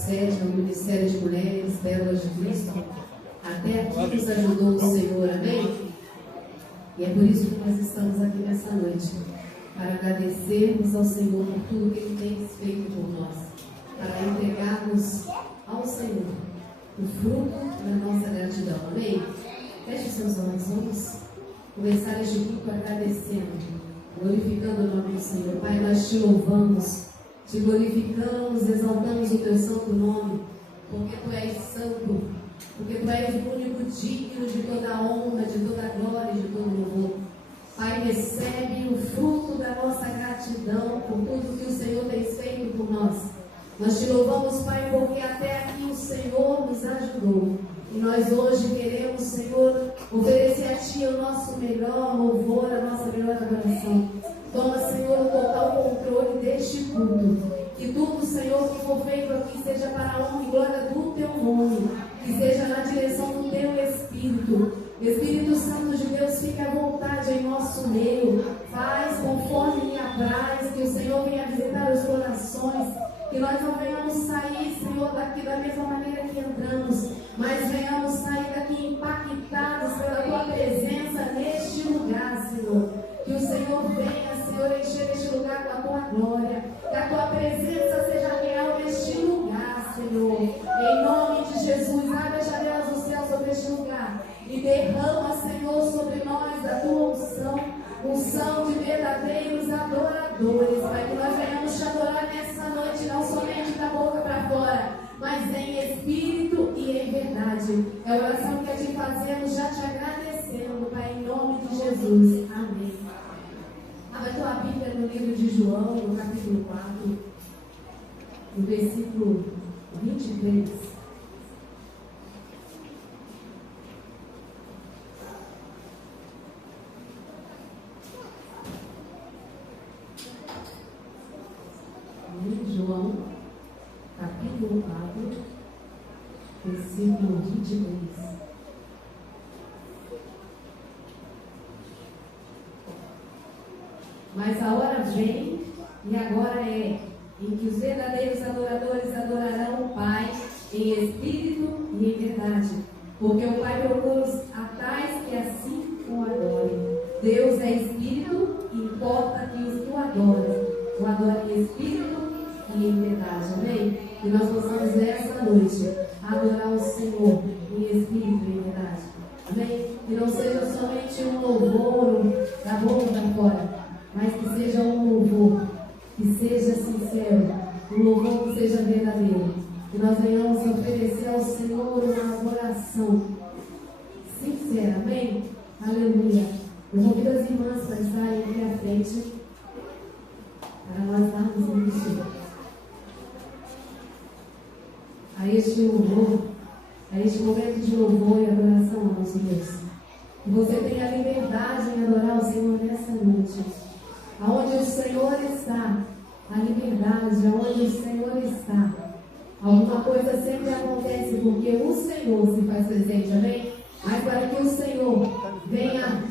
sede ao Ministério de Mulheres, Pérolas de Cristo. Até aqui nos ajudou o Senhor, amém? E é por isso que nós estamos aqui nessa noite, para agradecermos ao Senhor por tudo que Ele tem feito por nós, para entregarmos ao Senhor o fruto da nossa gratidão, amém? Feche os seus olhos, vamos começar este culto agradecendo, glorificando o nome do Senhor. Pai, nós te louvamos, te glorificamos, exaltamos o teu santo nome, porque tu és santo, porque tu és o único digno de toda a honra, de toda a glória e de todo o louvor. Pai, recebe o fruto da nossa gratidão por tudo que o Senhor tem feito por nós. Nós te louvamos, Pai, porque até aqui o Senhor nos ajudou. E nós hoje queremos, Senhor, oferecer a Ti o nosso melhor louvor, a nossa melhor adoração. Toma, Senhor, o total controle deste culto. Que tudo, Senhor, que for feito aqui seja para a honra e glória do Teu nome. Que seja na direção do Teu Espírito. Espírito Santo de Deus, fique à vontade em nosso meio. Faz conforme lhe apraz, que o Senhor venha visitar os corações. Que nós não venhamos sair, Senhor, daqui da mesma maneira que entramos, mas venhamos sair daqui impactados pela Tua presença neste lugar, Senhor. Que o Senhor venha, Senhor, encher este lugar com a Tua glória. Que a Tua presença seja real neste lugar, Senhor. Em nome de Jesus, abre as janelas do céu sobre este lugar e derrama, Senhor, sobre nós a Tua unção de verdadeiros adoradores. Pai, que nós venhamos te adorar nessa noite, não somente da boca para fora, mas em espírito e em verdade. É a oração que a gente fazemos, já te agradecendo, Pai, em nome de Jesus. Amém. Abra tua Bíblia no livro de João, no capítulo 4, no versículo 23. João, capítulo 4, versículo 23. Mas a hora vem, e agora é, em que os verdadeiros adoradores adorarão o Pai em espírito e em verdade, porque o Pai procura os tais que assim o adorem. Deus é espírito e importa que os que o adorem em espírito e em verdade, amém? Que nós possamos nessa noite adorar o Senhor em espírito e em verdade, amém? Que não seja somente um louvor da boca para fora, mas que seja um louvor que seja sincero, um louvor que seja verdadeiro. Que nós venhamos oferecer ao Senhor uma adoração sincera, amém? Aleluia. Eu convido as irmãs para estarem aqui à frente para nós darmos início a este louvor, a este momento de louvor e adoração ao nosso Deus. Que você tenha liberdade em adorar o Senhor nessa noite. Aonde o Senhor está, a liberdade, aonde o Senhor está. Alguma coisa sempre acontece porque o Senhor se faz presente, amém? Mas para que o Senhor venha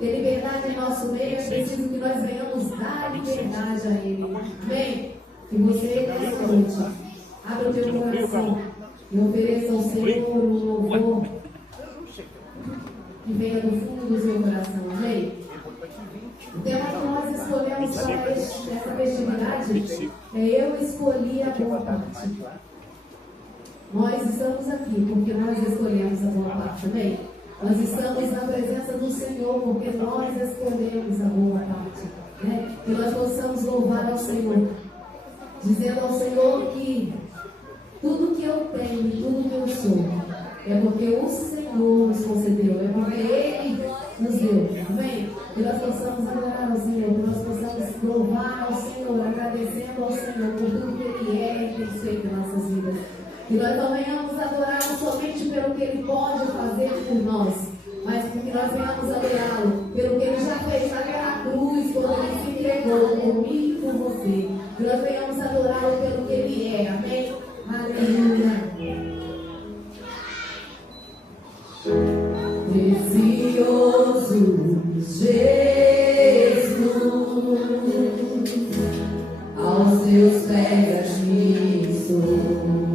ter liberdade em nosso meio, é preciso que nós venhamos dar liberdade a Ele, amém? Que você nessa noite abra o teu coração e ofereça ao Senhor um louvor que venha do fundo do seu coração, amém? O tema que nós escolhemos para essa festividade é Eu Escolhi a Boa Parte. Nós estamos aqui porque nós escolhemos a boa parte, amém? Nós estamos na presença do Senhor porque nós escolhemos a boa parte, né? Que nós possamos louvar ao Senhor, dizendo ao Senhor que tudo que eu tenho, tudo que eu sou, é porque o Senhor nos concedeu, é porque Ele nos deu, amém? Que nós possamos adorar ao Senhor, que nós possamos louvar ao Senhor, agradecendo ao Senhor por tudo que Ele é e tem feito em nossas vidas. Que nós não venhamos adorar somente pelo que Ele pode fazer por nós, mas que nós venhamos adorá-lo pelo que Ele já fez naquela cruz, quando Ele se entregou por mim e por você. Que nós venhamos adorá-lo pelo que Ele é, amém? Aleluia. Precioso Jesus, aos teus pés me sou.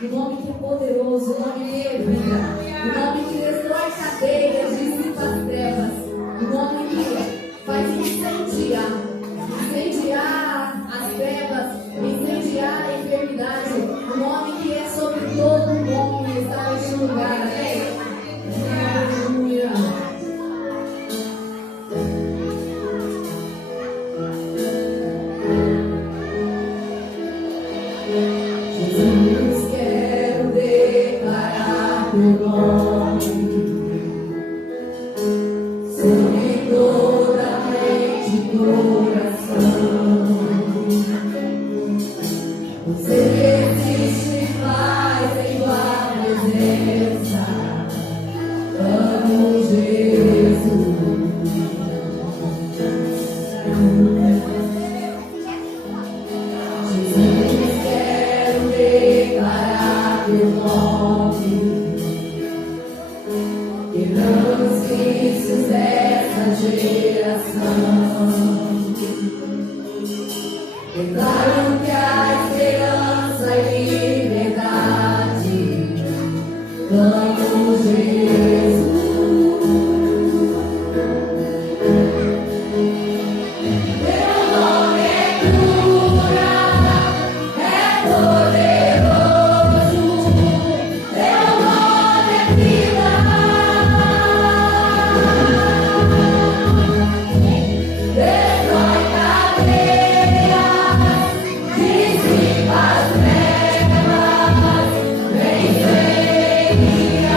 o nome que é poderoso, o nome que é vida, o nome que destrói cadeias, dissipa as trevas, o nome que faz incendiar as trevas, incendiar a enfermidade, o nome que é sobre todo o nome está neste lugar, amém? Aleluia. Jesus, quero declarar teu nome sobre toda a mente e coração. Você existe, faz em tua presença. Amo Jesus. Jesus, quero declarar teu nome. Quebrando os vícios dessa geração. Declaro que a esperança e liberdade amo Jesus. Teu nome é cura, é poderoso. Teu nome é vida. Destrói cadeias, dissipa as trevas, vem, vem.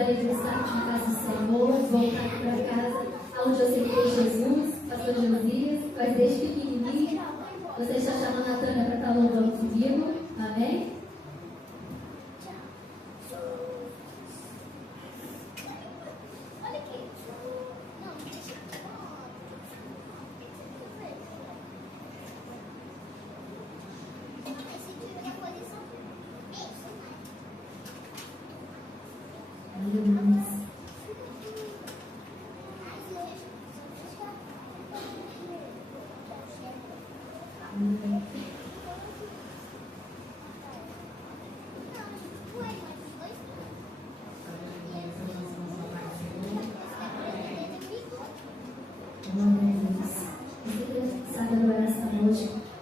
aí de estar na casa do Senhor, voltar aqui para casa, onde eu aceitei Jesus, pastor Josias, mas desde pequenininho, você está chamando a Tânia para estar louvando comigo, amém?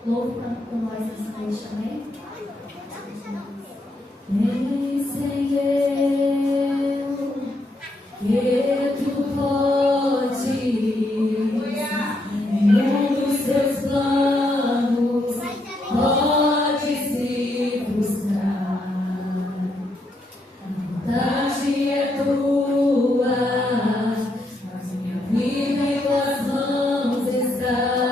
Louvo com nós nessa noite, amém? Nem sem eu, que tu podes, nenhum dos teus planos pode se frustrar. A vontade é tua, mas minha vida em tuas mãos está.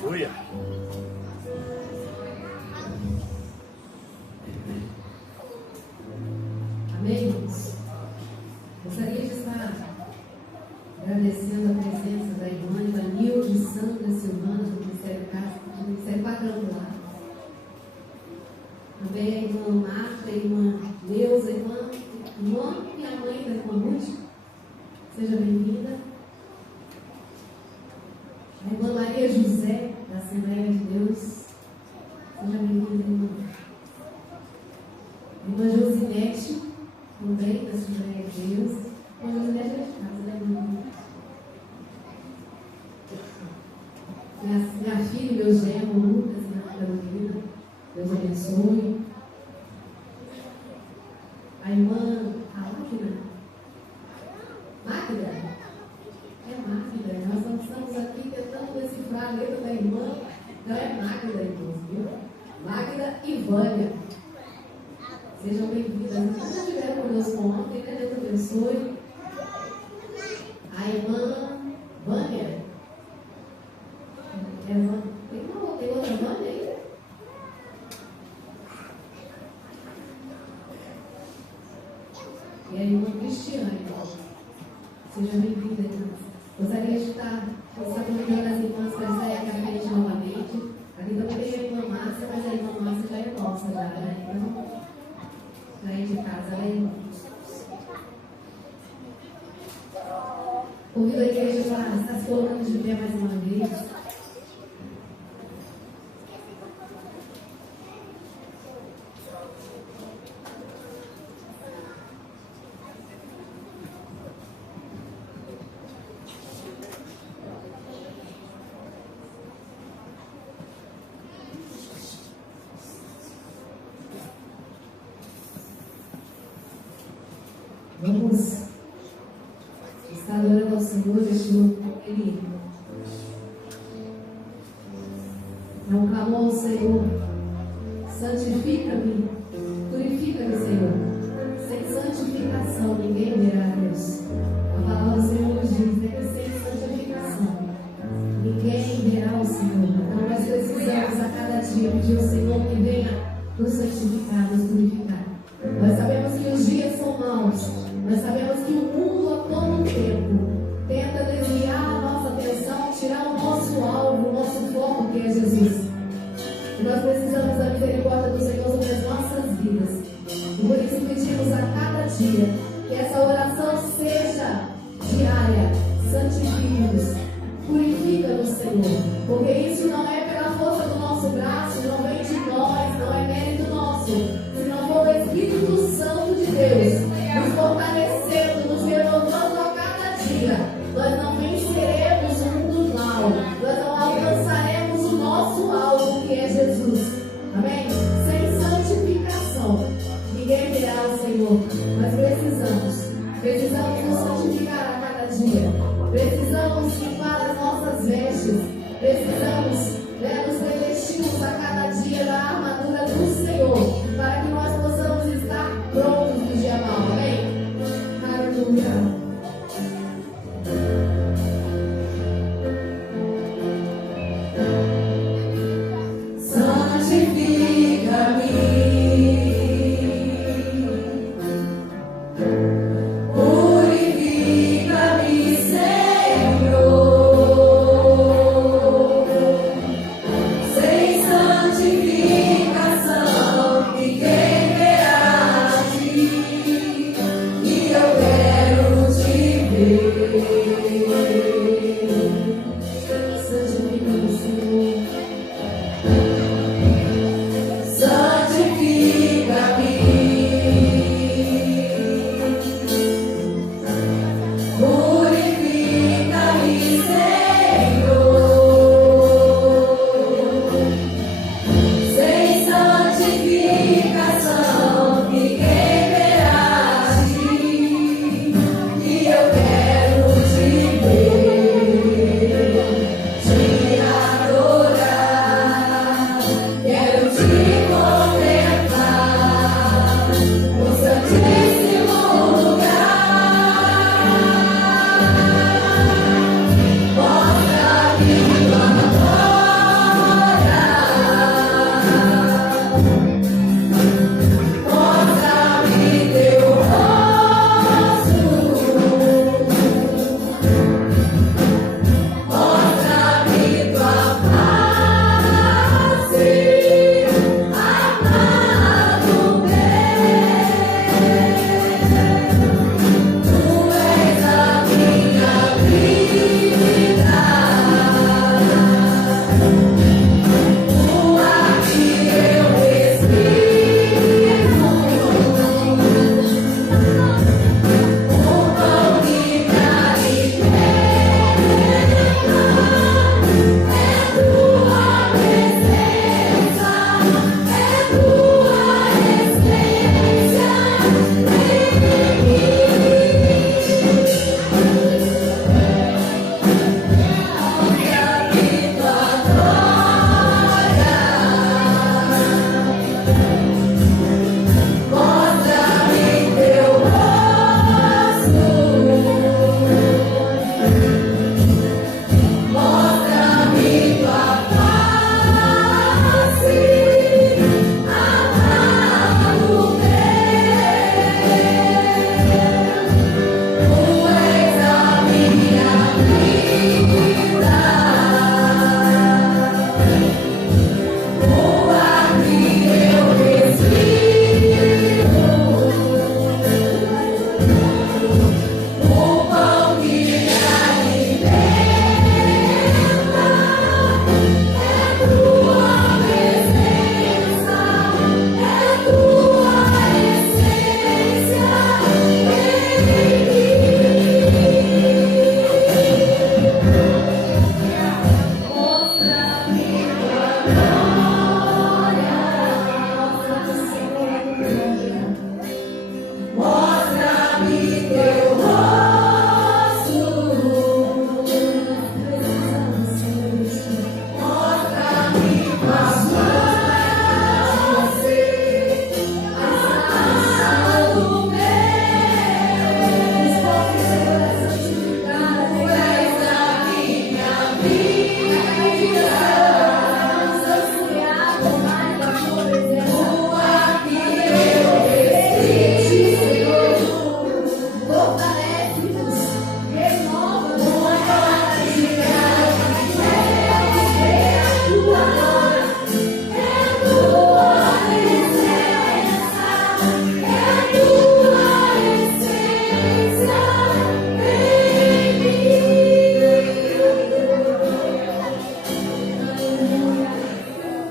Aleluia. Amém, irmãos? Gostaria de estar agradecendo a presença da irmã Ivanilde Sandra Silvana, do Ministério Quadrangular. Também a irmã Marta, a irmã Neuza, a irmã e a mãe da irmã Ruth. Seja bem-vinda. A irmã Maria José, da Assembleia de Deus. Seja bem-vinda, irmã. A irmã Josinete, também da Assembleia de Deus. A irmã Josinete é de casa, né, irmã? Minha filha e meu genro, Lucas e a Carolina. Deus abençoe. A irmã, Magda. É Magda. Nós estamos aqui tentando decifrar a letra da irmã. Então é Magda, irmãos, viu? Magda e Vânia. Sejam bem-vindas. Vocês já estiveram conosco ontem, né? Deus abençoe. A irmã Vânia. Tem outra Vânia aí? E a irmã Cristiane. Seja bem-vinda, irmãs. Gostaria de estar convidando as irmãs para estarem aqui à frente novamente. Aqui também tem a irmã Márcia, mas a irmã Márcia já é nossa, já, né? Então, já é de casa, né, irmã? Convido a igreja para estar se colocando de pé mais uma vez. Vamos estar adorando ao Senhor neste momento. Ele é um clamor ao Senhor. Santifica-me, purifica-me, Senhor. Sem santificação ninguém verá a Deus. A palavra do Senhor nos diz, né, que sem santificação ninguém verá o Senhor. Então nós precisamos a cada dia pedir ao Senhor que venha nos santificar, nos purificar. Nós sabemos que os dias são maus. Nós sabemos que o mundo a todo tempo tenta desviar a nossa atenção, tirar o nosso alvo, o nosso foco, que é Jesus. E nós precisamos da misericórdia do Senhor sobre as nossas vidas. E por isso pedimos a cada dia que essa oração seja diária. Santifica-nos, purifica-nos, Senhor. Porque isso não é pela força do nosso braço, não vem de nós, não é mérito nosso. Se não for o Espírito Santo de Deus nos fortalecendo, nos renovando a cada dia, nós não venceremos o mundo mal, nós não alcançaremos o nosso alvo, que é Jesus. Amém? Sem santificação ninguém verá o Senhor. Nós precisamos nos santificar a cada dia, precisamos limpar as nossas vestes, precisamos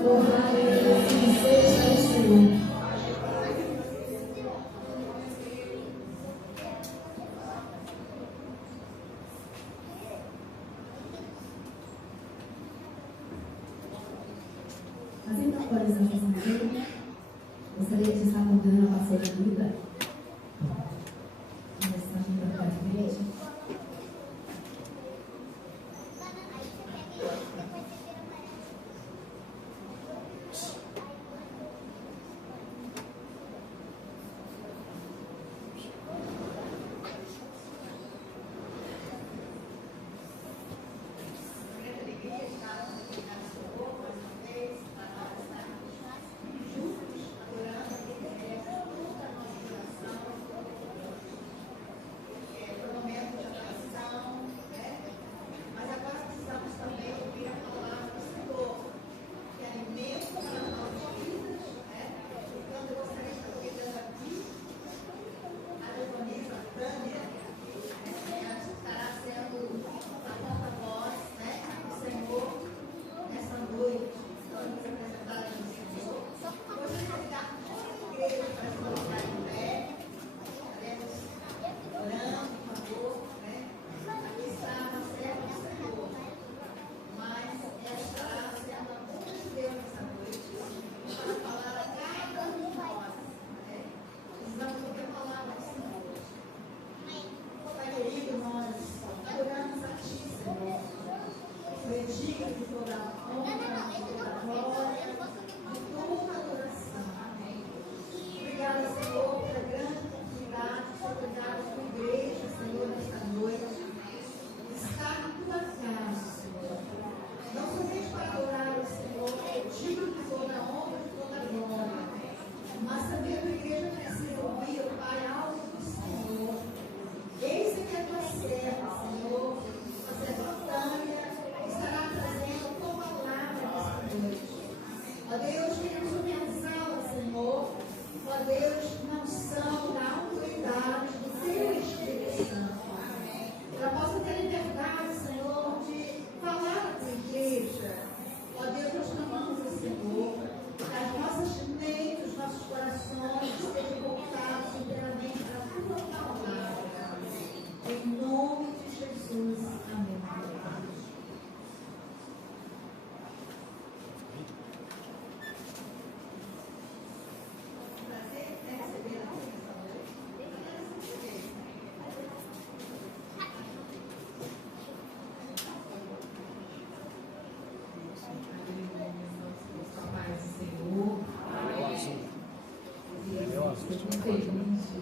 Louvado seja o Senhor. Fazendo agora as nossas mãos, gostaria de estar convidando a pastora Duda. Ela está vindo para a frente. Estou feliz de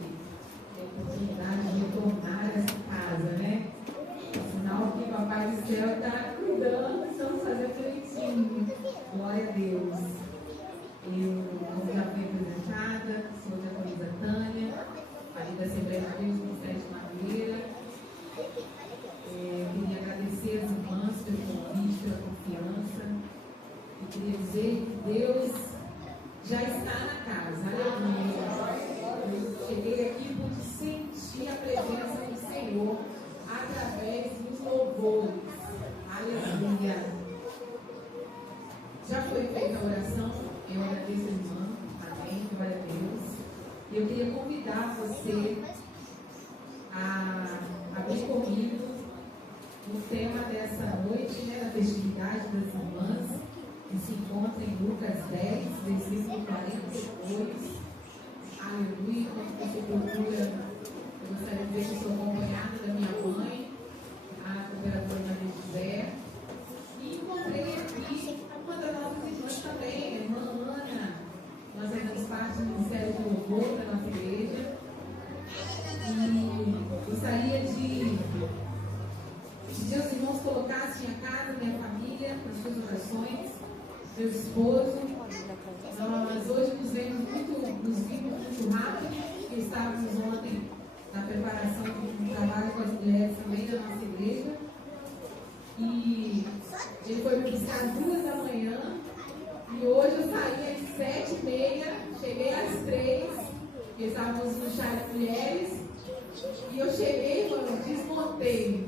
ter a oportunidade de retornar a essa casa, né? Sinal que o Papai do Céu está cuidando, estamos fazendo direitinho. Glória a Deus. Eu, como já fui apresentada, sou da Luísa Tânia, ali da Assembleia de Deus, Ministério de Madureira. Queria agradecer as irmãs pelo convite, pela confiança. E queria dizer que Deus já está na casa. Aleluia. Eu cheguei aqui por sentir a presença do Senhor através dos louvores. Aleluia. Já foi feita a oração. Eu agradeço a irmã. Amém. Glória a Deus. E eu queria convidar você a abrir comigo o tema dessa noite, né, da festividade das irmãs, que se encontra em Lucas 10, versículo 42. Aleluia. Quando você procura, eu gostaria de dizer que eu sou acompanhada da minha mãe, a cooperadora Maria José, e encontrei aqui uma das nossas irmãs também, a irmã Ana. Nós fazemos parte do Ministério de Louvor da nossa igreja. E gostaria de os irmãos colocassem a casa, minha família, para as suas orações, meu esposo. Nós hoje nos vimos muito rápido, porque estávamos ontem na preparação do trabalho com as mulheres também da nossa igreja. E ele foi me buscar às 2 da manhã, e hoje eu saí às 7h30, cheguei às 3, porque estávamos no chá de mulheres, e eu cheguei, mano, desmontei.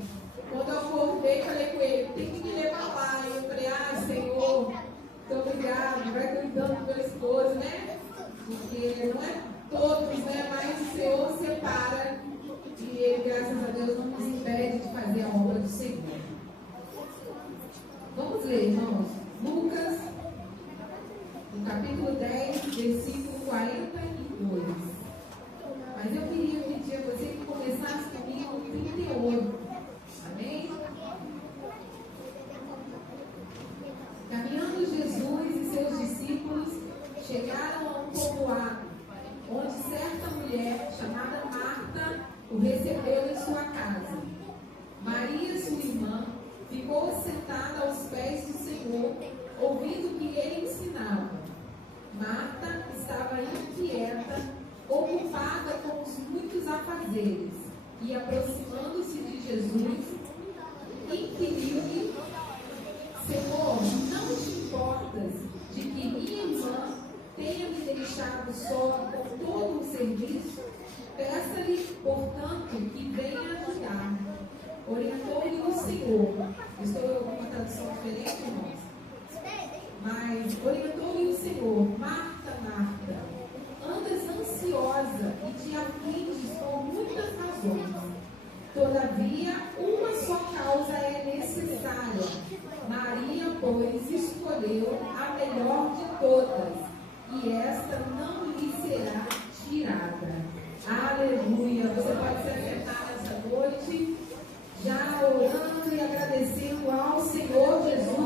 Quando eu acordei, falei com ele, tem que me levar lá. E eu falei, Senhor, muito obrigado, Vamos ler, irmãos. Lucas, no capítulo 10, versículo 42. Mas eu queria pedir a você que começasse comigo no 38. Amém? Caminhando Jesus e seus discípulos chegaram a um povoado, onde certa mulher, chamada Marta, o recebeu em sua casa. Maria, sua irmã, ficou sentada aos pés do Senhor, ouvindo o que ele ensinava. Marta estava inquieta, ocupada com os muitos afazeres, e aproximando-se de Jesus, inquiriu-lhe: Senhor, não te importas de que minha irmã tenha me deixado só com todo o serviço? Peça-lhe, portanto, que venha ajudar. Orientou-lhe o Senhor. Estou em uma tradução diferente, irmãos? Mas orientou-lhe o Senhor: Marta, Marta, andas ansiosa e te afliges por muitas razões. Todavia, uma só causa é necessária. Maria, pois, escolheu a melhor de todas, e esta não lhe será tirada. Aleluia! Você pode se acertar nessa noite, já orando e agradecendo ao Senhor Jesus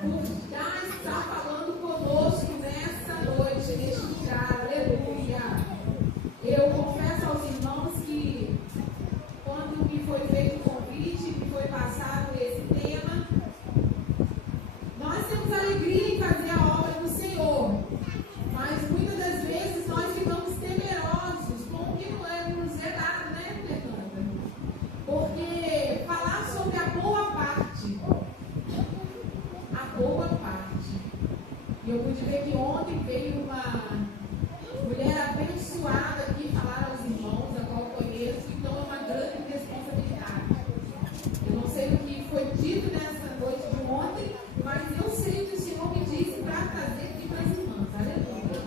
por já estar falando conosco nessa noite, neste lugar. Aleluia! Eu confesso aos irmãos que quando me foi feito o convite, me foi passado esse tema, nós temos alegria em fazer a obra do Senhor, mas muitas das vezes nós ficamos temerosos com o que nos é dado, né, Fernanda? Porque falar sobre a boa parte, e eu pude ver que ontem veio uma mulher abençoada aqui falar aos irmãos, a qual eu conheço, então é uma grande responsabilidade. Eu não sei o que foi dito nessa noite de ontem, mas eu sei o que o Senhor me disse para trazer aqui para as irmãs. Aleluia.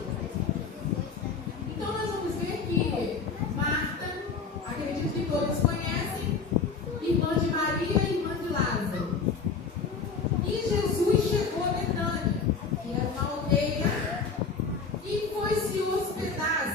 Então nós vamos ver que Marta, acredito que todos conhecem, irmã de Maria e irmã de Lázaro. E Jesus chegou a Betânia, que era uma aldeia, e foi se hospedar.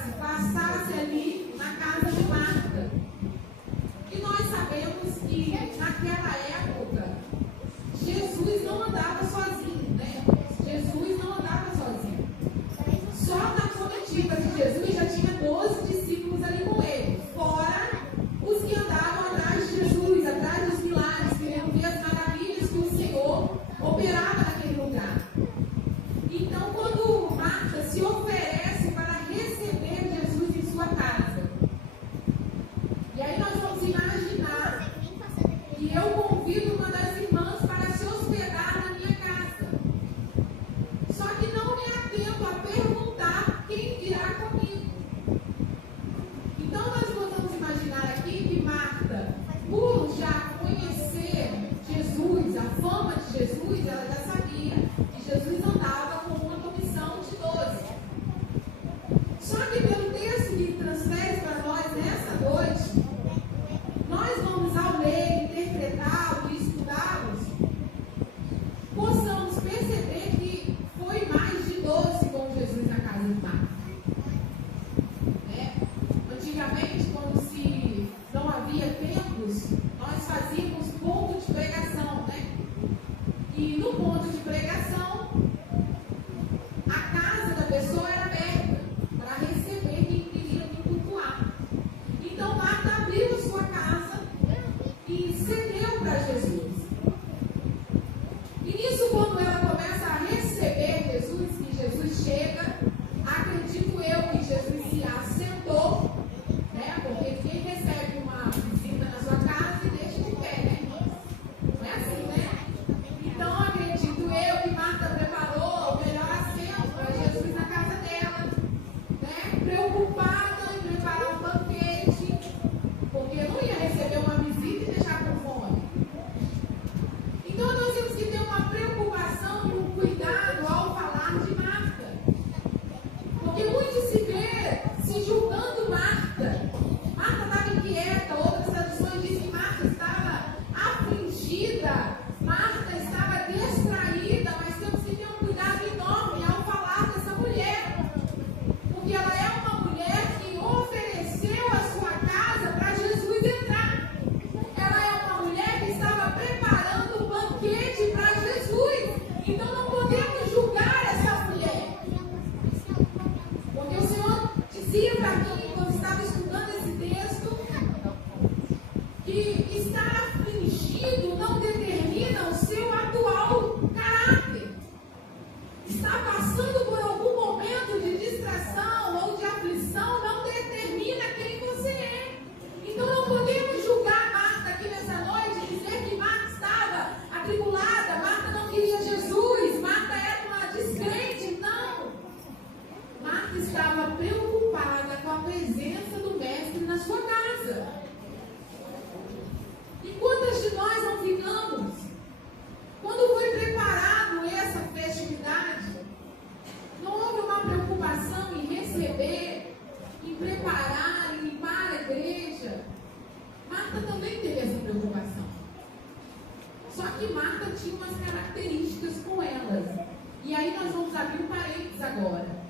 aí nós vamos abrir um parênteses agora.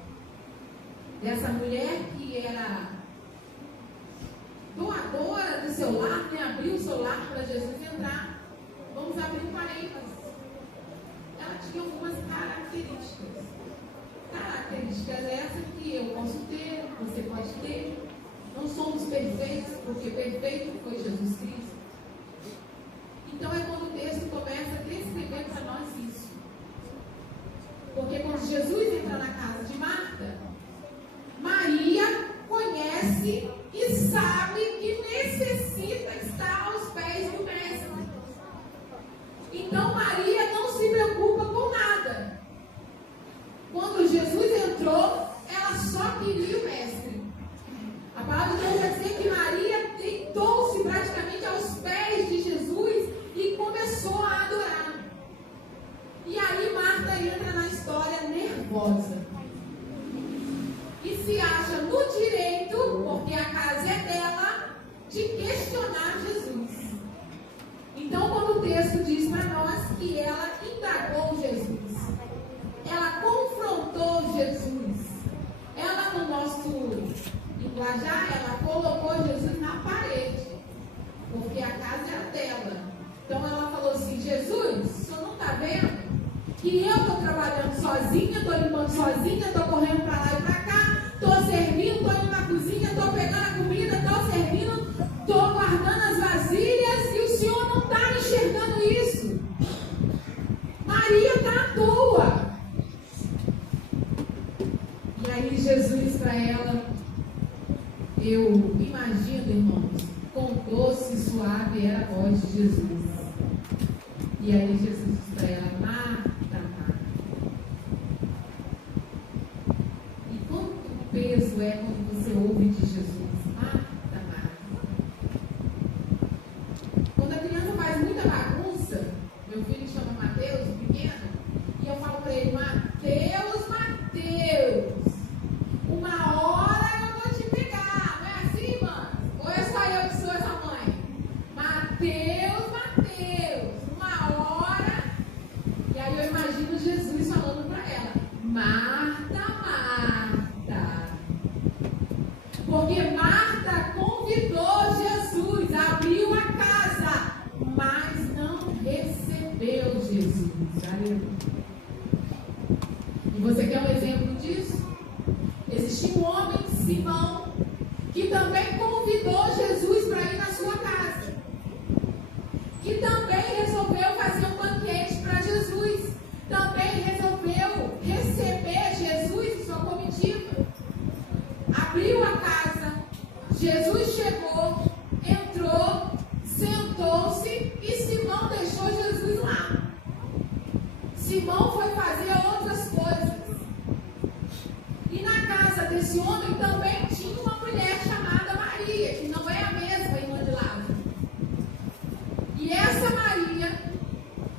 Dessa mulher que era doadora do seu lar, né? Abriu o seu lar para Jesus entrar. Vamos abrir um parênteses. Ela tinha algumas características. Características essas que eu posso ter, você pode ter. Não somos perfeitos, porque perfeito foi Jesus Cristo. Então é quando o texto começa a descrever para nós isso. Porque quando Jesus entra na casa de Marta, Maria conhece e sabe que necessita estar aos pés do Mestre. Então Maria não se preocupa com nada. Quando Jesus entrou, ela só queria o Mestre. A palavra de Deus vai dizer que Maria deitou-se praticamente aos pés de Jesus e começou a adorar. E aí Marta entra na história nervosa. E se acha no direito, porque a casa é dela, de questionar Jesus. Então, quando o texto diz para nós que ela indagou Jesus, ela confrontou Jesus, ela, no nosso linguajar, ela colocou Jesus na parede, porque a casa era dela. Então, ela falou assim: Jesus, o senhor não está vendo que eu estou trabalhando sozinha, estou limpando sozinha, estou correndo para lá e para cá, estou servindo, estou indo na cozinha, estou pegando a comida, estou servindo, estou guardando as vasilhas, e o senhor não está enxergando isso. Maria está à toa. E aí Jesus para ela, eu imagino, irmãos, quão doce e suave era a voz de Jesus. E aí Jesus diz para ela: Marta, Marta. E quanto peso é quando você ouve de Jesus: Marta, Marta. Quando a criança faz muita bagunça, meu filho chama Mateus, o pequeno, e eu falo para ele: Mateus, Mateus, uma hora eu vou te pegar. Não é assim, mano? Ou é só eu que sou essa mãe? Mateus, Mateus, uma hora. E aí eu imagino Jesus falando para ela: Marta, Marta. Porque Marta convidou Jesus, abriu a casa, mas não recebeu Jesus. Aleluia. E você quer um exemplo disso? Existia um homem, Simão, que também convidou Jesus para ir na sua casa, que também resolveu fazer um banquete para Jesus, também resolveu receber Jesus e sua comitiva. Abriu a casa, Jesus chegou, entrou, sentou-se e Simão deixou Jesus lá. Simão foi fazer outras coisas. E na casa desse homem também tinha uma mulher chamada Maria, que não é a mesma irmã de Lázaro. E essa Maria,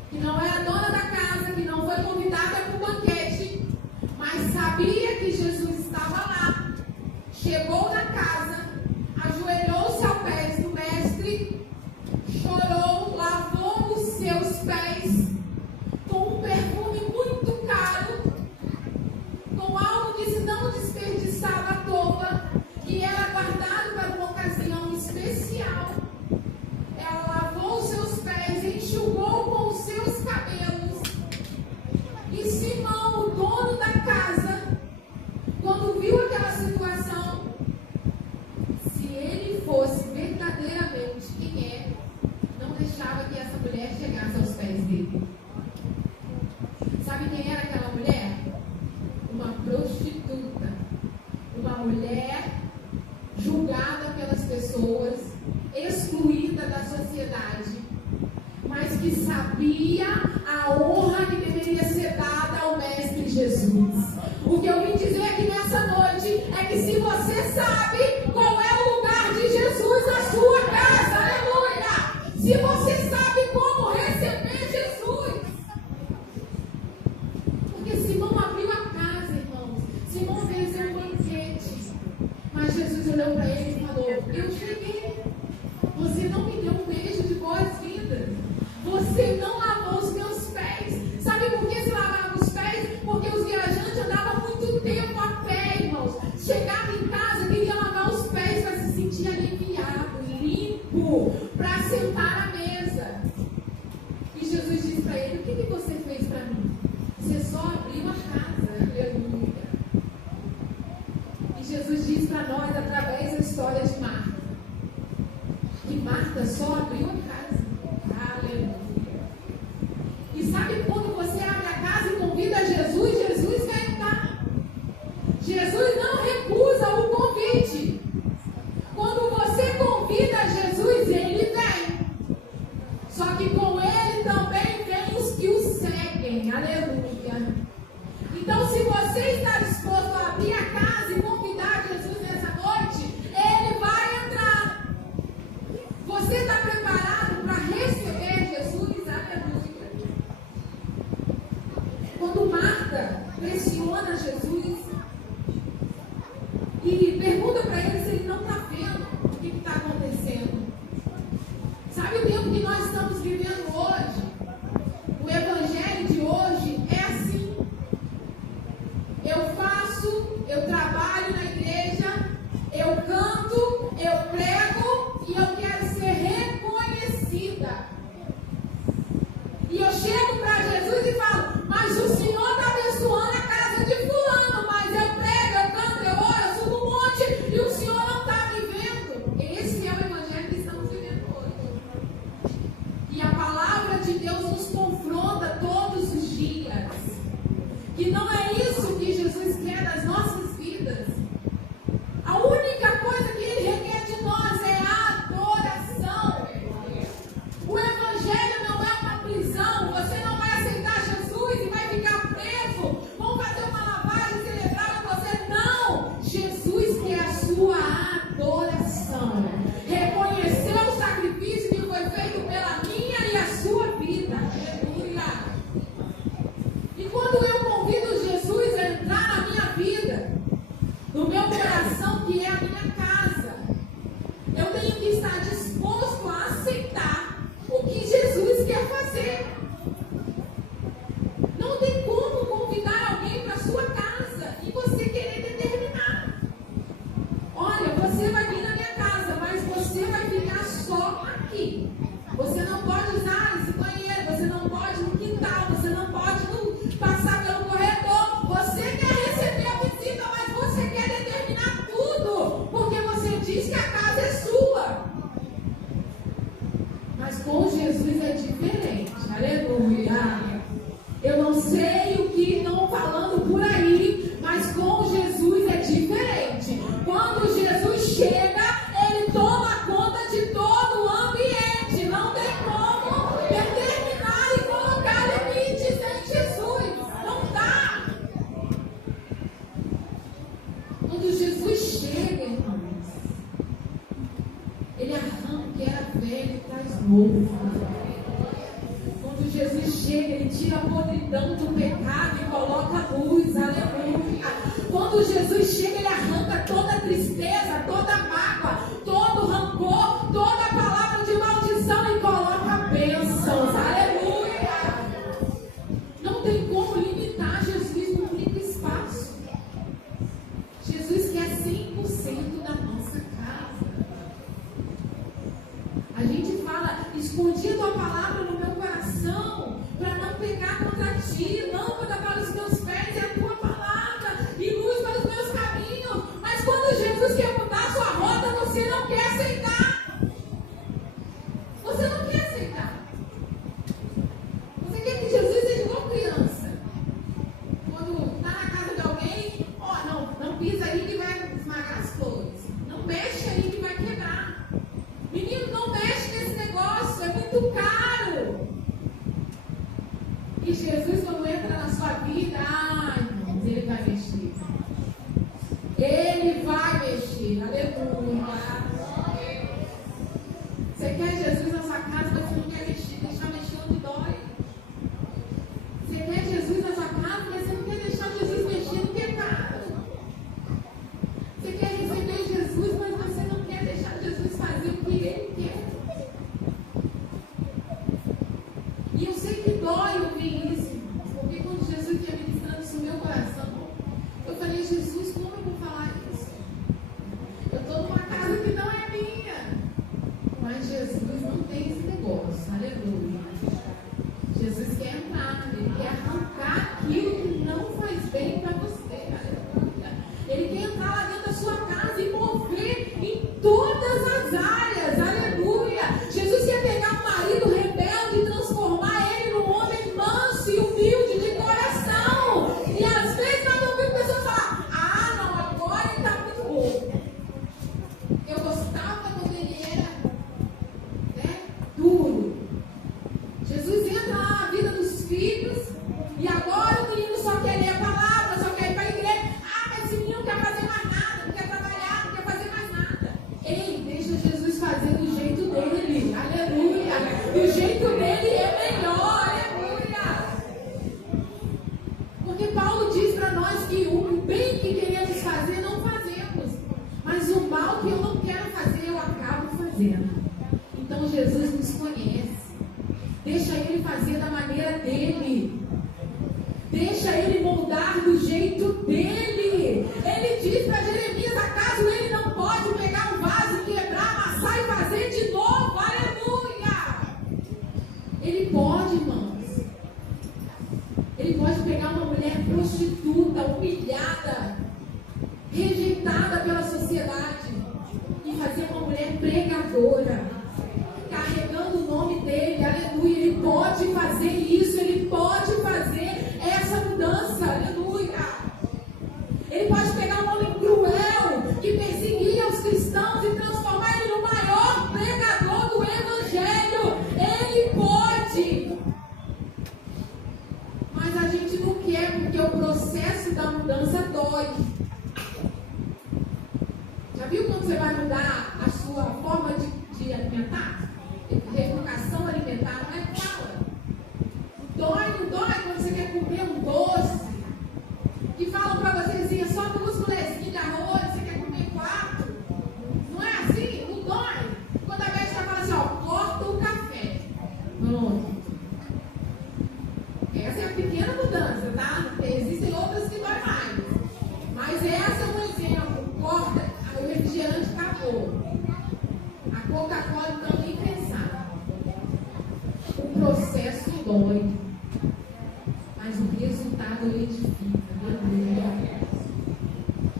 que não era dona da casa, que não foi convidada para o banquete, mas sabia que Jesus estava lá, chegou na casa, ajoelhou-se aos pés do Mestre, chorou, lavou os seus pés com um perfume muito caro, com algo que se não desperdiçava à toa, que era guardado para uma ocasião especial. Ela lavou os seus pés, enxugou com os seus cabelos. E Simão, o dono da casa, quando viu aquela situação, se ele fosse verdadeiramente quem é, não deixava que essa mulher chegasse aos pés dele. Sabe quem era aquela mulher? Uma prostituta, uma mulher julgada pelas pessoas, excluída da sociedade, mas que sabia a honra que deveria ser dada ao Mestre Jesus. O que eu vim dizer aqui nessa noite é que se você sabe qual é o lugar de Jesus na sua casa, aleluia! Se você sabe como receber Jesus, porque Simão abriu a casa, irmãos. Simão fez um banquete, mas Jesus olhou para ele e falou: eu cheguei, você não me deu um beijo de boas-vindas, você não lavou os meus pés. Sabe por que se lavava os pés? Porque Jesus diz para nós, através da história de Marta, que Marta só abriu a casa. Aleluia. E sabe quando você abre a casa e convida Jesus, Jesus vai entrar. Jesus não recusa o convite. Quando você convida Jesus, ele vem. Só que com ele também vem os que o seguem. Aleluia. Então, se você está disposto a abrir a casa e convidar Jesus nessa noite, ele vai entrar. Você está preparado para receber Jesus? Aleluia. Quando Marta pressiona Jesus e pergunta para ele se ele não está vendo o que está acontecendo. Sabe o tempo que nós estamos vivendo hoje? O evangelho de hoje é assim. Eu trabalho na igreja, eu canto, eu prego e eu quero ser reconhecida. E eu chego para Jesus e falo, mas o Senhor está abençoando a casa de fulano, mas eu prego, eu canto, eu oro, eu subo um monte e o Senhor não está me vendo. Esse é o evangelho que estamos vivendo hoje. E a palavra de Deus nos confronta todos os dias. Que não é isso que Jesus quer das nossas vidas. A única coisa que Ele requer de nós é a adoração. O Evangelho não é uma prisão. Você não vai aceitar Jesus e vai ficar preso. Vão fazer uma lavagem cerebral em você. Não! Jesus quer a sua adoração. Reconhecer o sacrifício que foi feito pela minha e a sua vida. Aleluia! E quando eu convido Jesus a entrar na minha vida, no meu coração, que é a minha casa, eu tenho que estar disposto a aceitar o que Jesus quer fazer. Não tem como convidar alguém para sua casa e você querer determinar. Olha, você vai vir na minha casa, mas você vai ficar só aqui. Você não pode usar esse banheiro, você não pode no quintal, você não pode passar pelo corredor. Você quer receber a visita, mas você quer determinar tudo, porque você diz que a casa é sua. Mas com Jesus é diferente. Aleluia. Eu não sei o que estão falando por aí, mas com Jesus é diferente. Quando Jesus chega, ele toma conta de todo o ambiente. Não tem como determinar e colocar limites em Jesus. Não dá. Quando Jesus chega, irmãos, ele arranca o que era velho e traz novo. Quando Jesus chega, ele tira a podridão do pecado e coloca luz. Aleluia. Quando Jesus chega, ele arranca toda tristeza, toda mágoa, todo rancor, toda palavra de maldição e coloca bênçãos. Aleluia. Não tem como limitar Jesus no único espaço. Jesus quer 100% da nossa casa. A gente fala escondido Paulo diz para nós que o bem que queremos fazer não fazemos, mas o mal que eu não quero fazer eu acabo fazendo. Então Jesus nos conhece. Deixa Ele fazer da maneira dele. Deixa Ele moldar do jeito dele. Ele diz para Jeremias: acaso ele não pode pegar um vaso, quebrar, amassar e fazer de novo? Aleluia! Ele pode, irmãos. Ele pode pegar uma mulher prostituta, humilhada, rejeitada pela sociedade, e fazer uma mulher pregadora, carregando o nome dele. Aleluia! Ele pode fazer isso. Ele pode fazer essa mudança. Aleluia! Ele pode pegar um homem cruel que perseguia os cristãos e transformar ele no maior pregador do evangelho. Ele pode. Mas a gente não quer, porque o processo da mudança dói. Já viu quando você vai mudar a sua forma de alimentar? Reeducação alimentar, não é que fala? Dói, não dói quando você quer comer um doce? Que falam para você assim: é só 2 colherzinhas de arroz, você quer comer 4? Não é assim? Não dói? Quando a médica fala assim: ó, corta o café. Pronto. Essa é a pequena mudança, tá? Existem outras que dói mais. Mas essa é um exemplo. Corta, o refrigerante acabou. A Coca-Cola, então, nem pensar. O processo dói, mas o resultado ele edifica.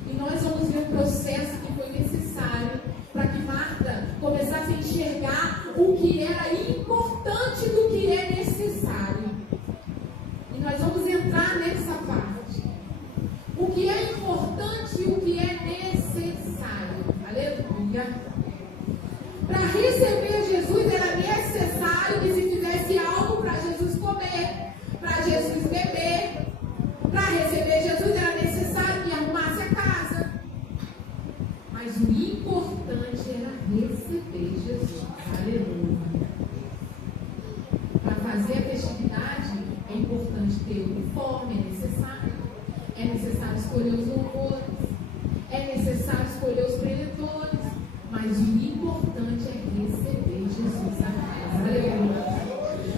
E nós vamos ver o processo que foi necessário para que Marta começasse a enxergar o que era importante do que é necessário. E nós vamos entrar nessa parte. O que é importante e o que é necessário. Aleluia! Para receber Jesus era necessário que se fizesse algo para Jesus comer, para Jesus beber. Para receber Jesus era necessário que arrumasse a casa. Mas o importante era receber Jesus. Aleluia! Para fazer a festividade é importante ter o uniforme, é necessário escolher os louvores, é necessário escolher os preletores. Mas o importante é receber Jesus na casa. Aleluia!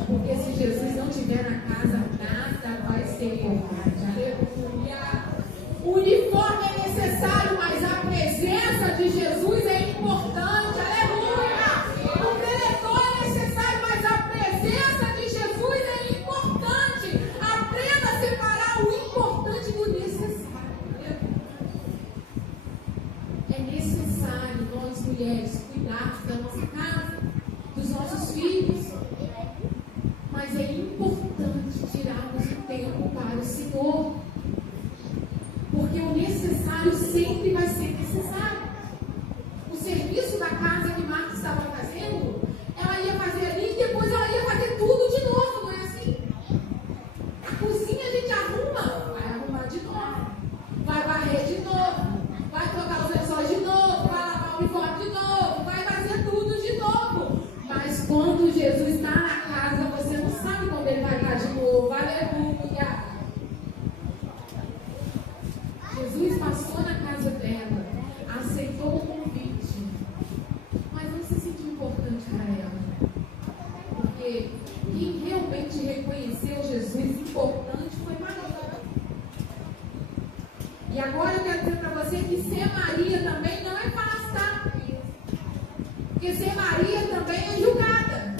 Porque se Jesus não estiver na casa, nada vai ser importante. Aleluia! O uniforme é necessário, mas a presença de Jesus é importante. Aleluia! O preletor é necessário, mas a presença de Jesus é importante. Aprenda a separar o importante do necessário. É necessário nós, mulheres, cuidarmos da nossa casa, dos nossos filhos. Mas é importante tirarmos o tempo para o Senhor. Porque o necessário sempre vai ser necessário. O serviço da casa que Marta estava fazendo, ela ia fazer ali e depois ela ia fazer tudo de novo, não é assim? A cozinha a gente arruma, vai arrumar de novo, vai varrer de novo, vai trocar os lençóis de novo, vai lavar o uniforme de novo, vai fazer tudo de novo. Mas quando Jesus está na casa, você não sabe quando ele vai estar de novo. Aleluia! Jesus passou na casa dela, aceitou o convite, mas não se sentiu importante para ela. Porque quem realmente reconheceu Jesus importante foi Maria. E agora eu quero dizer para você que ser Maria também não é fácil, tá? Porque ser Maria também é julgada.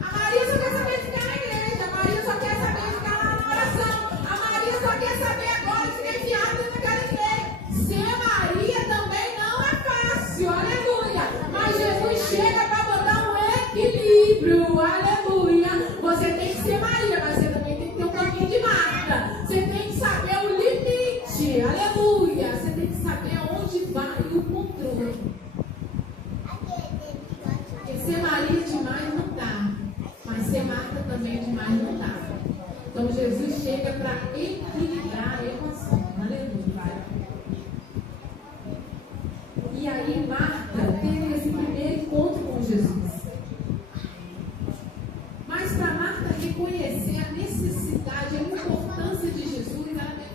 A Maria só quer saber de ficar na igreja, a Maria só quer saber de ficar lá na oração, a Maria só quer saber agora de ficar enfiada dentro daquela igreja. Ser Maria também não é fácil, aleluia. Mas Jesus chega para botar um equilíbrio, aleluia. Você tem que ser Maria, mas você também tem que ter um pouquinho de Marta. Você tem que saber o limite, aleluia. Você tem que saber aonde vai o controle. Porque ser Maria demais não dá, mas ser Marta também demais não dá. Então Jesus chega para equilibrar a equação, aleluia. E aí Marta teve esse primeiro encontro com Jesus. Mas para Marta reconhecer a necessidade, a importância de Jesus, ela teve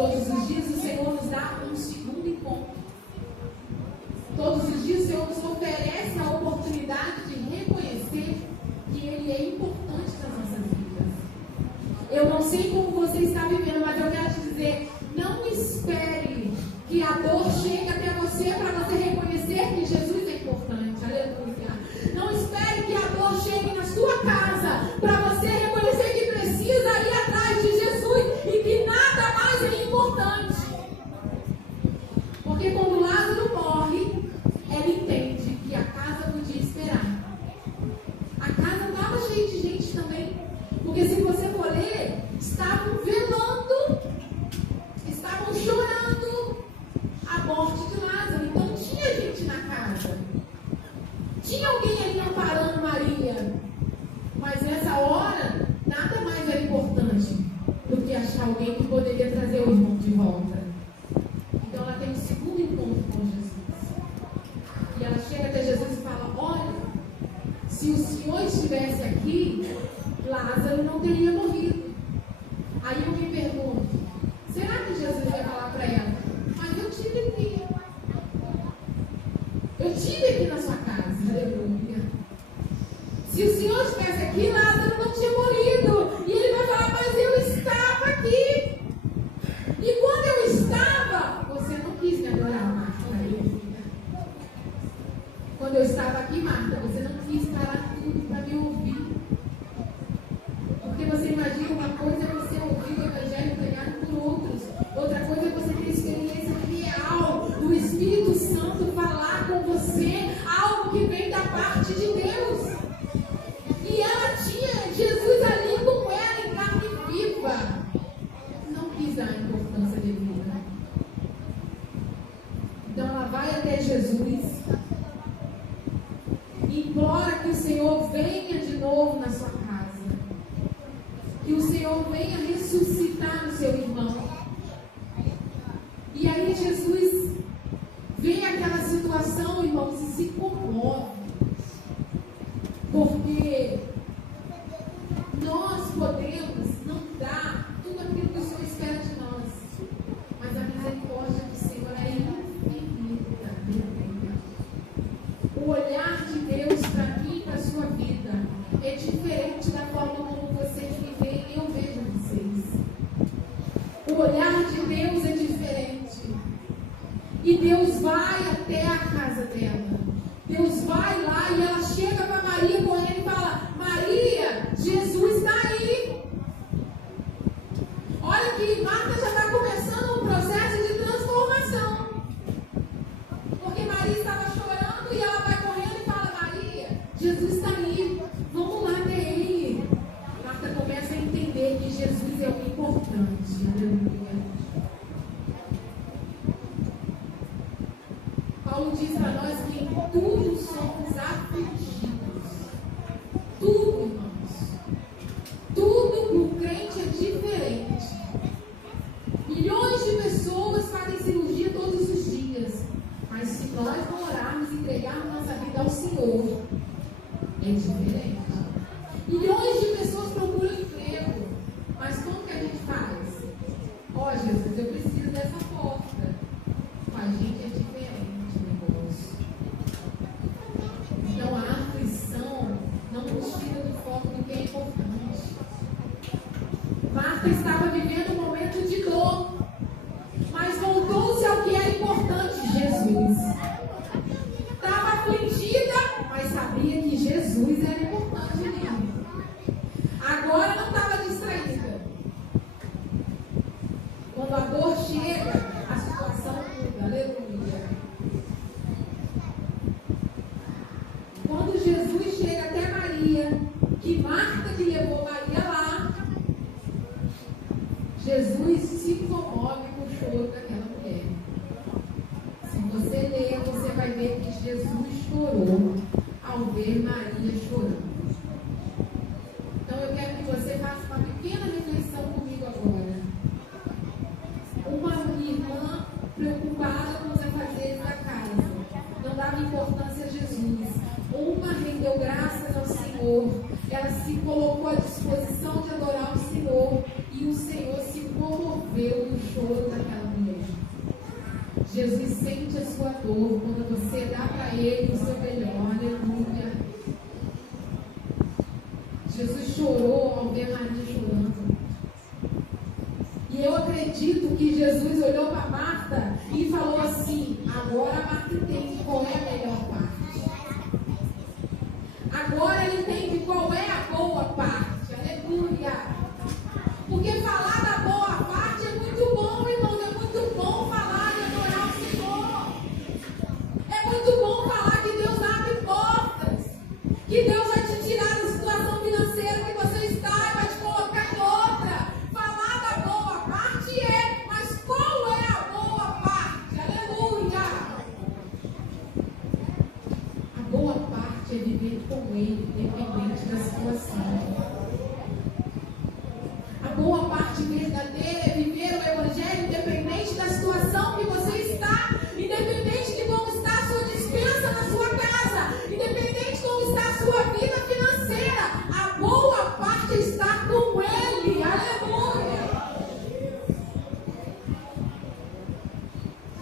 Todos os dias o Senhor nos dá um segundo encontro. Todos os dias o Senhor nos oferece a oportunidade de reconhecer que Ele é importante nas nossas vidas. Eu não sei como você está vivendo, mas eu quero te dizer, não espere que a dor chegue até você para você reconhecer que Jesus é importante. Aleluia. Não espere que a dor chegue na sua casa para você reconhecer que precisa ir atrás de Jesus e que nada mais é importante. Porque quando Lázaro morre, ele entende que a casa podia esperar. A casa estava cheia de gente também. Porque se você for ler, estavam velando, estavam chorando a morte de Lázaro. Então tinha gente na casa. Tinha alguém ali amparando Maria. Mas nessa hora, nada mais era importante do que achar alguém que poderia trazer o irmão de volta. Então ela tem um segundo encontro com Jesus. E ela chega até Jesus e fala: olha, se o Senhor estivesse aqui, Lázaro não teria morrido. Aí eu me pergunto, será que Jesus vai falar para ela: mas eu tive aqui. Eu tive aqui na sua casa. Aleluia. Se o Senhor estivesse aqui, Lázaro não tinha morrido. E ele vai falar: mas eu estava aqui. E quando eu estava, você não quis me adorar, Marta. Aleluia. Quando eu estava aqui, Marta, você não quis parar tudo para me ouvir. Porque você imagina, uma coisa é você ouvir o Evangelho pregado por outros. Outra coisa é você ter experiência real do Espírito Santo falar com você algo que vem da parte de Deus. E ela tinha Jesus ali com ela em carne viva. Não quis dar a importância devida. Então ela vai até Jesus e implora que o Senhor venha de novo na sua casa. Que o Senhor venha ressuscitar o seu irmão. E aí Jesus vê aquela situação, irmãos, e se comove. Porque nós podemos não dar tudo aquilo que o Senhor espera de nós. Mas a misericórdia do Senhor é infinita. O olhar de Deus para mim e para a sua vida é diferente da forma como vocês me veem e eu vejo vocês. O olhar de Deus é diferente. E Deus vai até a casa dela. Deus vai lá e ela chega para Maria correndo e fala: Maria, Jesus está aí. Olha que Marta já está começando um processo de transformação. Porque Maria estava chorando e ela vai correndo e fala: Maria, Jesus está aí. Vamos lá até ele. Marta começa a entender que Jesus é o importante. Aleluia. Paulo diz para nós que em tudo somos afligidos. Tudo, irmãos. Tudo para o crente é diferente. Milhões de pessoas fazem cirurgia todos os dias. Mas se nós não orarmos e entregarmos nossa vida ao Senhor, é diferente. Milhões de pessoas procuram emprego. Mas como que a gente faz? Ó, Jesus, eu preciso dessa porta. Com a gente é diferente. Então a aflição não nos tira do foco do que é importante. Marta estava vivendo um momento de dor, mas voltou-se ao que é importante: Jesus. Estava afligida, mas sabia que Jesus era importante nele. Agora não estava distraída. Quando a dor chega, a situação muda. Aleluia. Quando Jesus chega até Maria, que Marta que levou Maria lá, Jesus se comove com o choro daquela mulher. Se você ler, você vai ver que Jesus chorou ao ver Maria chorando. Então eu quero que você faça uma pequena reflexão comigo agora. Uma irmã preocupada com os afazeres da casa, não dava importância a Jesus. Uma rendeu graças ao Senhor, ela se colocou à disposição de adorar o Senhor, e o Senhor se comoveu e choro daquela mulher. Jesus sente a sua dor quando você dá para Ele o seu melhor. Aleluia. Jesus chorou ao ver Maria chorando. E eu acredito que Jesus olhou para Marta e falou assim: agora Marta entende qual é a melhor parte. Agora ele entende qual é a boa parte. Aleluia. Porque falar da boa parte é muito bom, irmãos. É muito bom falar e adorar o Senhor. É muito bom falar que Deus abre portas. Que Deus vai te tirar da situação financeira que você está e vai te colocar em outra. Falar da boa parte mas qual é a boa parte? Aleluia. A boa parte é viver com Ele, independente da situação. A boa parte verdadeira é viver o Evangelho independente da situação que você está, independente de como está a sua despensa na sua casa, independente de como está a sua vida financeira. A boa parte está com Ele. Aleluia.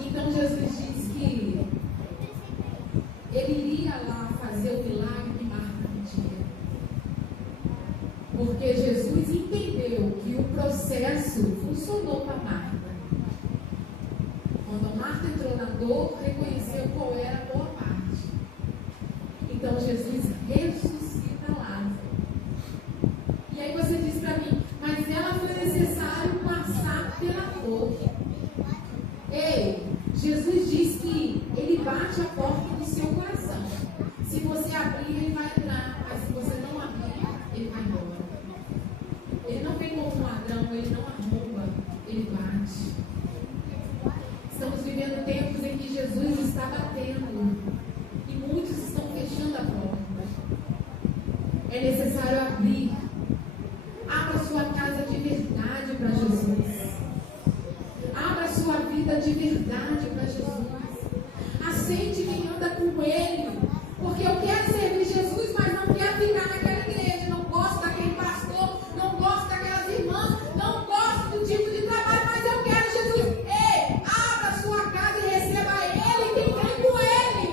Então Jesus diz que Ele iria lá fazer o milagre que Marta pedia. Porque Jesus entendeu que o processo funcionou para Marta. Quando Marta entrou na dor, reconheceu qual era a boa parte. Então Jesus ressuscita Lázaro. E aí você diz para mim, mas ela foi necessário passar pela dor. Ei, Jesus diz que Ele bate a porta do seu coração. Se você abrir, Ele vai entrar. Mas se você não abrir, Ele vai embora. Ele não vem como um ladrão, Ele não arromba, Ele bate. Estamos vivendo tempos em que Jesus está batendo e muitos estão fechando a porta. É necessário abrir. Abra sua casa de verdade para Jesus. Abra sua vida de verdade para Jesus. Aceite quem anda com Ele. Porque eu quero servir Jesus, mas não quero ficar naquela igreja. Não gosto daquele pastor, não gosto daquelas irmãs, não gosto do tipo de trabalho, mas eu quero Jesus. Ei, abra sua casa e receba Ele, quem vem com Ele.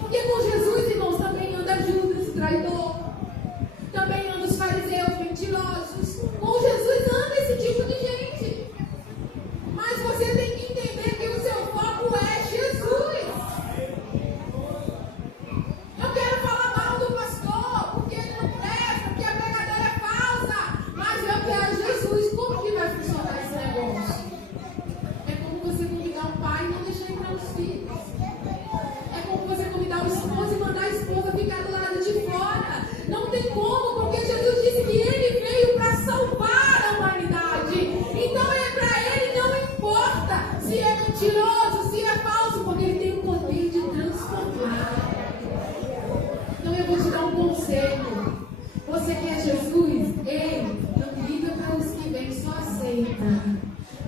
Porque com Jesus, irmãos, também anda Judas, traidor. Também anda os fariseus, mentirosos. Com Jesus anda esse tipo de gente. Mas você tem que entender que o seu foco é Jesus. Eu quero falar mal do pastor, porque ele não presta, porque a pregadora é falsa. Mas eu quero Jesus. Como que vai funcionar esse negócio? É como você convidar um pai e não deixar entrar os filhos. É como você convidar o esposo e mandar a esposa ficar do lado de fora. Não tem como, porque Jesus disse que Ele veio para salvar a humanidade. Então é para Ele, não importa se é mentiroso, se é falso, porque Ele tem o poder de transformar. Então eu vou te dar um conselho. Você quer Jesus? Ei, não liga para os que vêm, só aceita.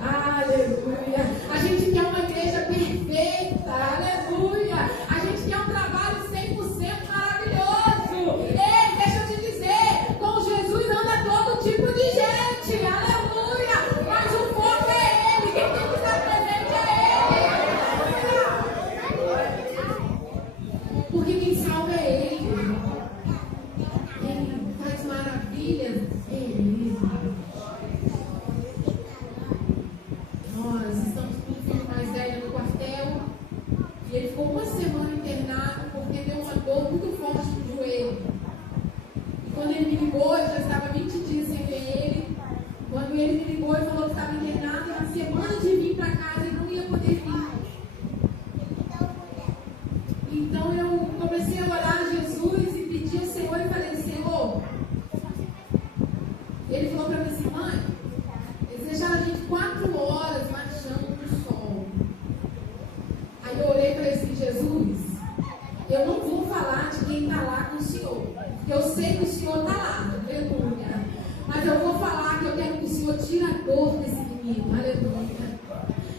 Aleluia. A gente quer uma igreja perfeita. Aleluia. A gente quer um trabalho 100% maravilhoso. Ei, deixa eu te dizer, com Jesus anda todo tipo de gente. Aleluia. Mas o foco é Ele. Quem tem que estar presente é Ele. Porque quem salva é Ele. Ele faz maravilhas. Ele. Nós estamos com um filho mais velho no quartel e ele ficou uma semana internado porque deu uma dor muito forte no joelho. E quando ele me ligou, eu já estava 20 dias sem ver ele. Quando ele me ligou, ele falou que estava internado e na semana de vir para casa ele não ia poder vir. Então eu comecei a orar a Jesus e pedi ao Senhor e falei, Senhor, ele falou para mim assim, mãe, eles deixaram a gente 4 horas marchando no sol. Aí eu orei para ele assim, Jesus, eu não vou falar de quem está lá com o Senhor, porque eu sei que o Senhor está lá, aleluia. Mas eu vou falar que eu quero que o Senhor tire a dor desse menino, aleluia.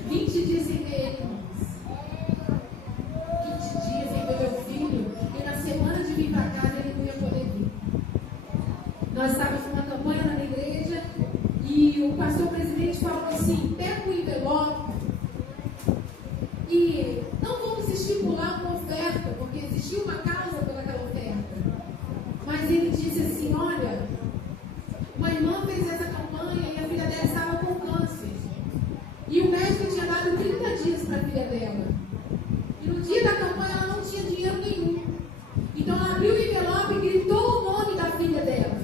20 dias sem ver ele, irmãos. 20 dias sem ver meu filho, e na semana de vir para casa ele não ia poder vir. Nós estávamos numa campanha na igreja, e o pastor presidente falou assim: pega o envelope e não vamos estipular uma oferta, porque existia uma causa pelaquela oferta. Mas ele disse assim: olha, uma irmã fez essa campanha e a filha dela estava com câncer. E o médico tinha dado 30 dias para a filha dela. E no dia da campanha ela não tinha dinheiro nenhum. Então ela abriu o envelope e gritou o nome da filha dela.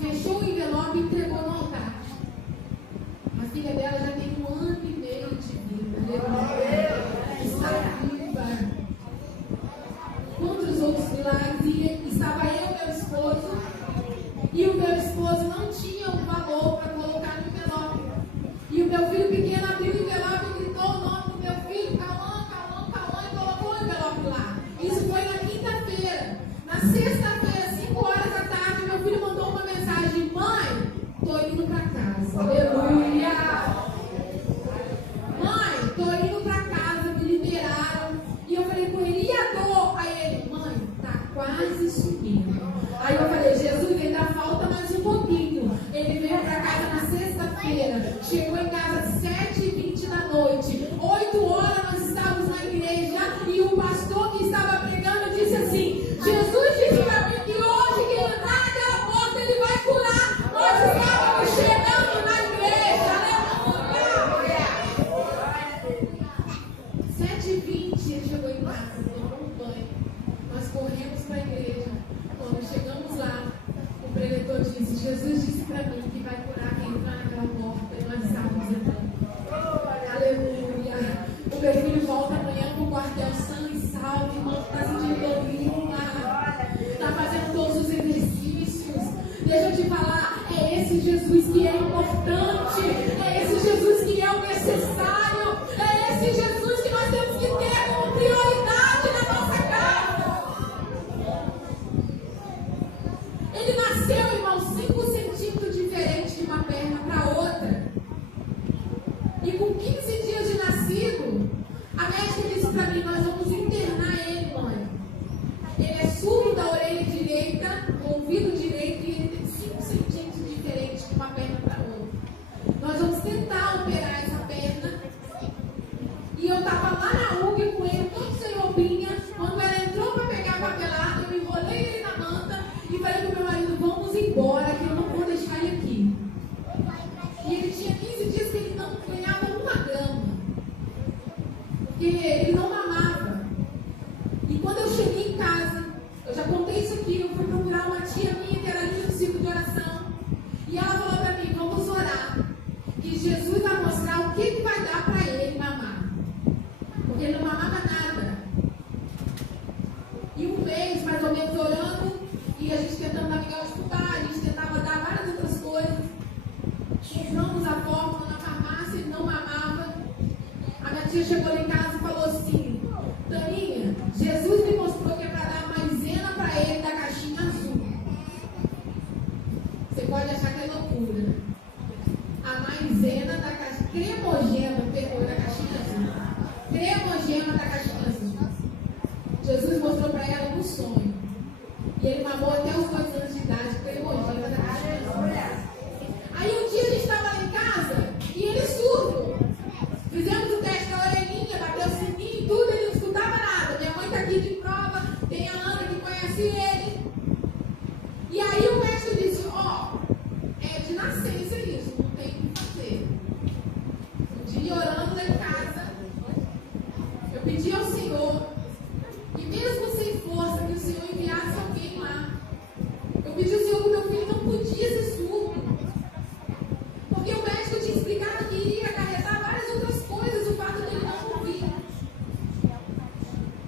Fechou o envelope e entregou no altar. A filha dela já tem 1 ano e meio de vida. Está viva. Quantos outros milagres? E estava eu e meu esposo. E o meu esposo não tinha um valor para colocar no envelope. E o meu filho pequeno abriu o envelope e gritou o nome do meu filho: Cauã, Cauã, Cauã, e colocou o envelope lá. Isso foi na quinta-feira. Na sexta-feira, 5 horas da tarde, meu filho mandou uma mensagem: mãe, tô indo para casa. Aleluia! Mãe, tô indo para casa, me liberaram. E eu falei com ele: e a dor? Aí ele: mãe, tá quase subindo. Aí eu falei: Jesus, ainda falta mais um pouquinho. Ele veio para casa na sexta-feira, chegou em casa às 7h20 da noite. 8 horas nós estávamos na igreja e o pastor que estava pregando disse assim: Jesus disse para mim que hoje, que ele entrar naquela porta, ele vai curar. Nós estávamos chegando na igreja. Aleluia! 7h20 ele chegou em casa, tomou um banho. Nós corremos para a igreja. Quando chegamos lá, o preletor disse: Jesus disse para mim que vai curar quem entrar naquela porta. E nós estávamos entrando. Aleluia! O meu filho volta amanhã para o quartel sã e salvo, irmão, está sentindo doutrina, está fazendo todos os exercícios. Deixa eu te falar, é esse Jesus que é importante, é esse Jesus que é o necessário, é esse Jesus que nós temos que ter como prioridade na nossa casa. Ele nasceu, irmão, 5 centímetros diferente de uma perna para outra. E com 15 dias de nascido, a médica disse para mim: nós vamos internar ele, mãe. Ele é surdo da orelha direita, ouvido direito, e ele tem 5 centímetros diferentes de uma perna para outra. Nós vamos tentar operar essa perna. E eu estava lá na UG com ele, todo sem roupinha. Quando ela entrou para pegar a papelada, eu enrolei ele na manta e falei para o meu marido: vamos embora, que eu não vou deixar ele aqui. E ele tinha 15 dias que ele não ganhava 1 grama, porque ele não mamava. E quando eu cheguei em casa, eu já contei isso aqui, eu fui procurar uma tia minha que era ali no ciclo de oração. E ela falou para mim: vamos orar, que Jesus vai mostrar o que vai dar para ele mamar. Porque ele não mamava nada. E 1 mês, mais ou menos, orando, e a gente tentando navegar o estudar, a gente tentava dar várias outras coisas. Compramos a fórmula na farmácia, ele não mamava. A minha tia chegou lá em casa e falou assim: Taninha, Jesus me mostrou que é para dar maisena para ele da caixinha azul. Você pode achar que é loucura. A maisena da caixinha, cremogema, pegou da caixinha azul. Cremogema da caixinha azul. Jesus mostrou para ela no sonho. E ele mamou até os 2 anos de idade, cremogema da caixinha azul. Aí um dia a gente estava lá em casa e ele surdo. Fizemos o teste da orelhinha, bateu o sininho e tudo, ele não escutava nada. Minha mãe está aqui de prova, tem a Ana que conhece ele. E aí o médico disse: ó, é de nascença isso, não tem o que fazer. Um dia orando lá em casa, eu pedi ao Senhor, e mesmo sem força, que o Senhor enviasse alguém lá. Eu pedi ao Senhor que meu filho não podia ser surdo. Porque o médico tinha explicado que iria acarretar várias outras coisas, o fato dele não ouvir.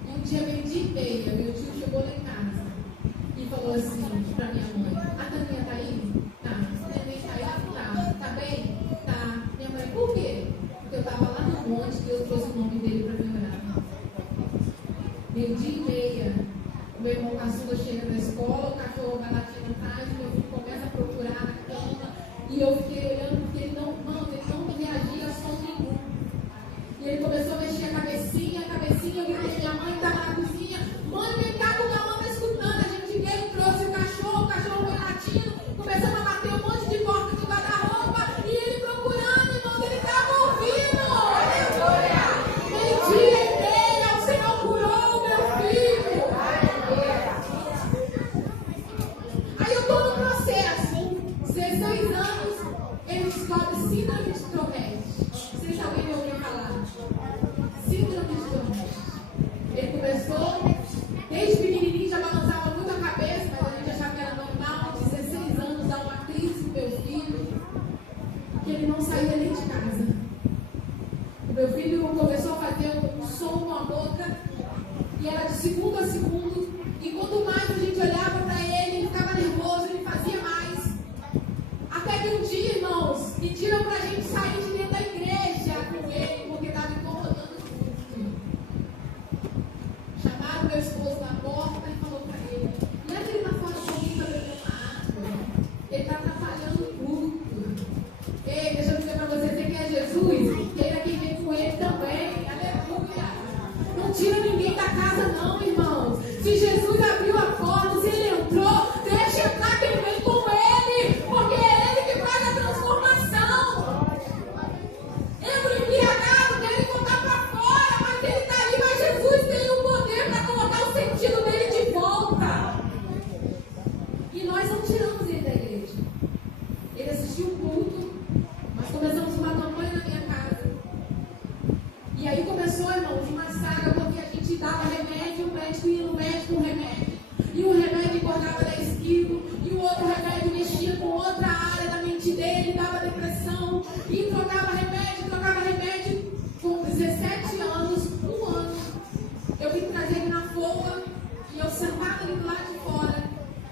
E um dia, 12h30, meu tio chegou lá em casa e falou assim para minha mãe: a Taninha tá aí? Tá. A neném tá aí? Tá. Tá bem? Tá. Minha mãe: por quê? Porque eu tava lá no monte, Deus trouxe o nome dele para me orar. 12h30, o meu irmão caçula chega da escola, o cachorro vai latindo atrás, meu filho começa a procurar na cama. E eu fiquei olhando porque ele não reagia a som nenhum. E ele começou a mexer a cabecinha, eu gritei, minha mãe estava na cozinha: mãe, vem cá, que o Cauã está escutando. A gente veio, trouxe o cachorro foi latindo, começamos a bater um monte de porta de guarda-roupa, descobre síndrome de Tourette. Vocês sabem de ouvir falar? Síndrome de Tourette. Ele começou, desde pequenininho já balançava muito a cabeça, mas a gente achava que era normal. 16 anos, dá uma crise pro meu filho, que ele não saía nem de casa. O meu filho começou a fazer um som com a boca, e era de segundo a segundo, e quanto mais a gente olhava para ele, ele ficava nervoso, ele fazia mais. Até que um dia, irmãos, pediram para a gente sair de dentro da igreja com ele, porque estava incomodando muito. Chamaram meu esposo na porta e falou para ele: leva ele para fora um pouquinho para beber uma água. Ele está atrapalhando o culto. Ei, deixa eu dizer para você, você quer Jesus? Queira quem vem com ele também. Aleluia. Não tira ninguém da casa não, irmãos. Se Jesus abriu a porta, se ele entrou, deixa entrar quem vem com ele, porque é ele que faz a transformação. Entra o embriagado, quer ele colocar para fora, mas ele está ali, mas Jesus tem o poder para colocar o sentido dele de volta. E nós não tiramos ele da igreja. Ele assistiu o culto, nós começamos uma campanha na minha casa. E aí começou, irmãos, uma saga, porque a gente dava remédio, o médico ia no médico com remédio, e o remédio engordava 10 quilos, e o outro remédio mexia com outra área da mente dele, dava depressão, e trocava remédio. Com 17 anos, um ano, eu vim trazer ele na folga, e eu sentada ali do lado de fora,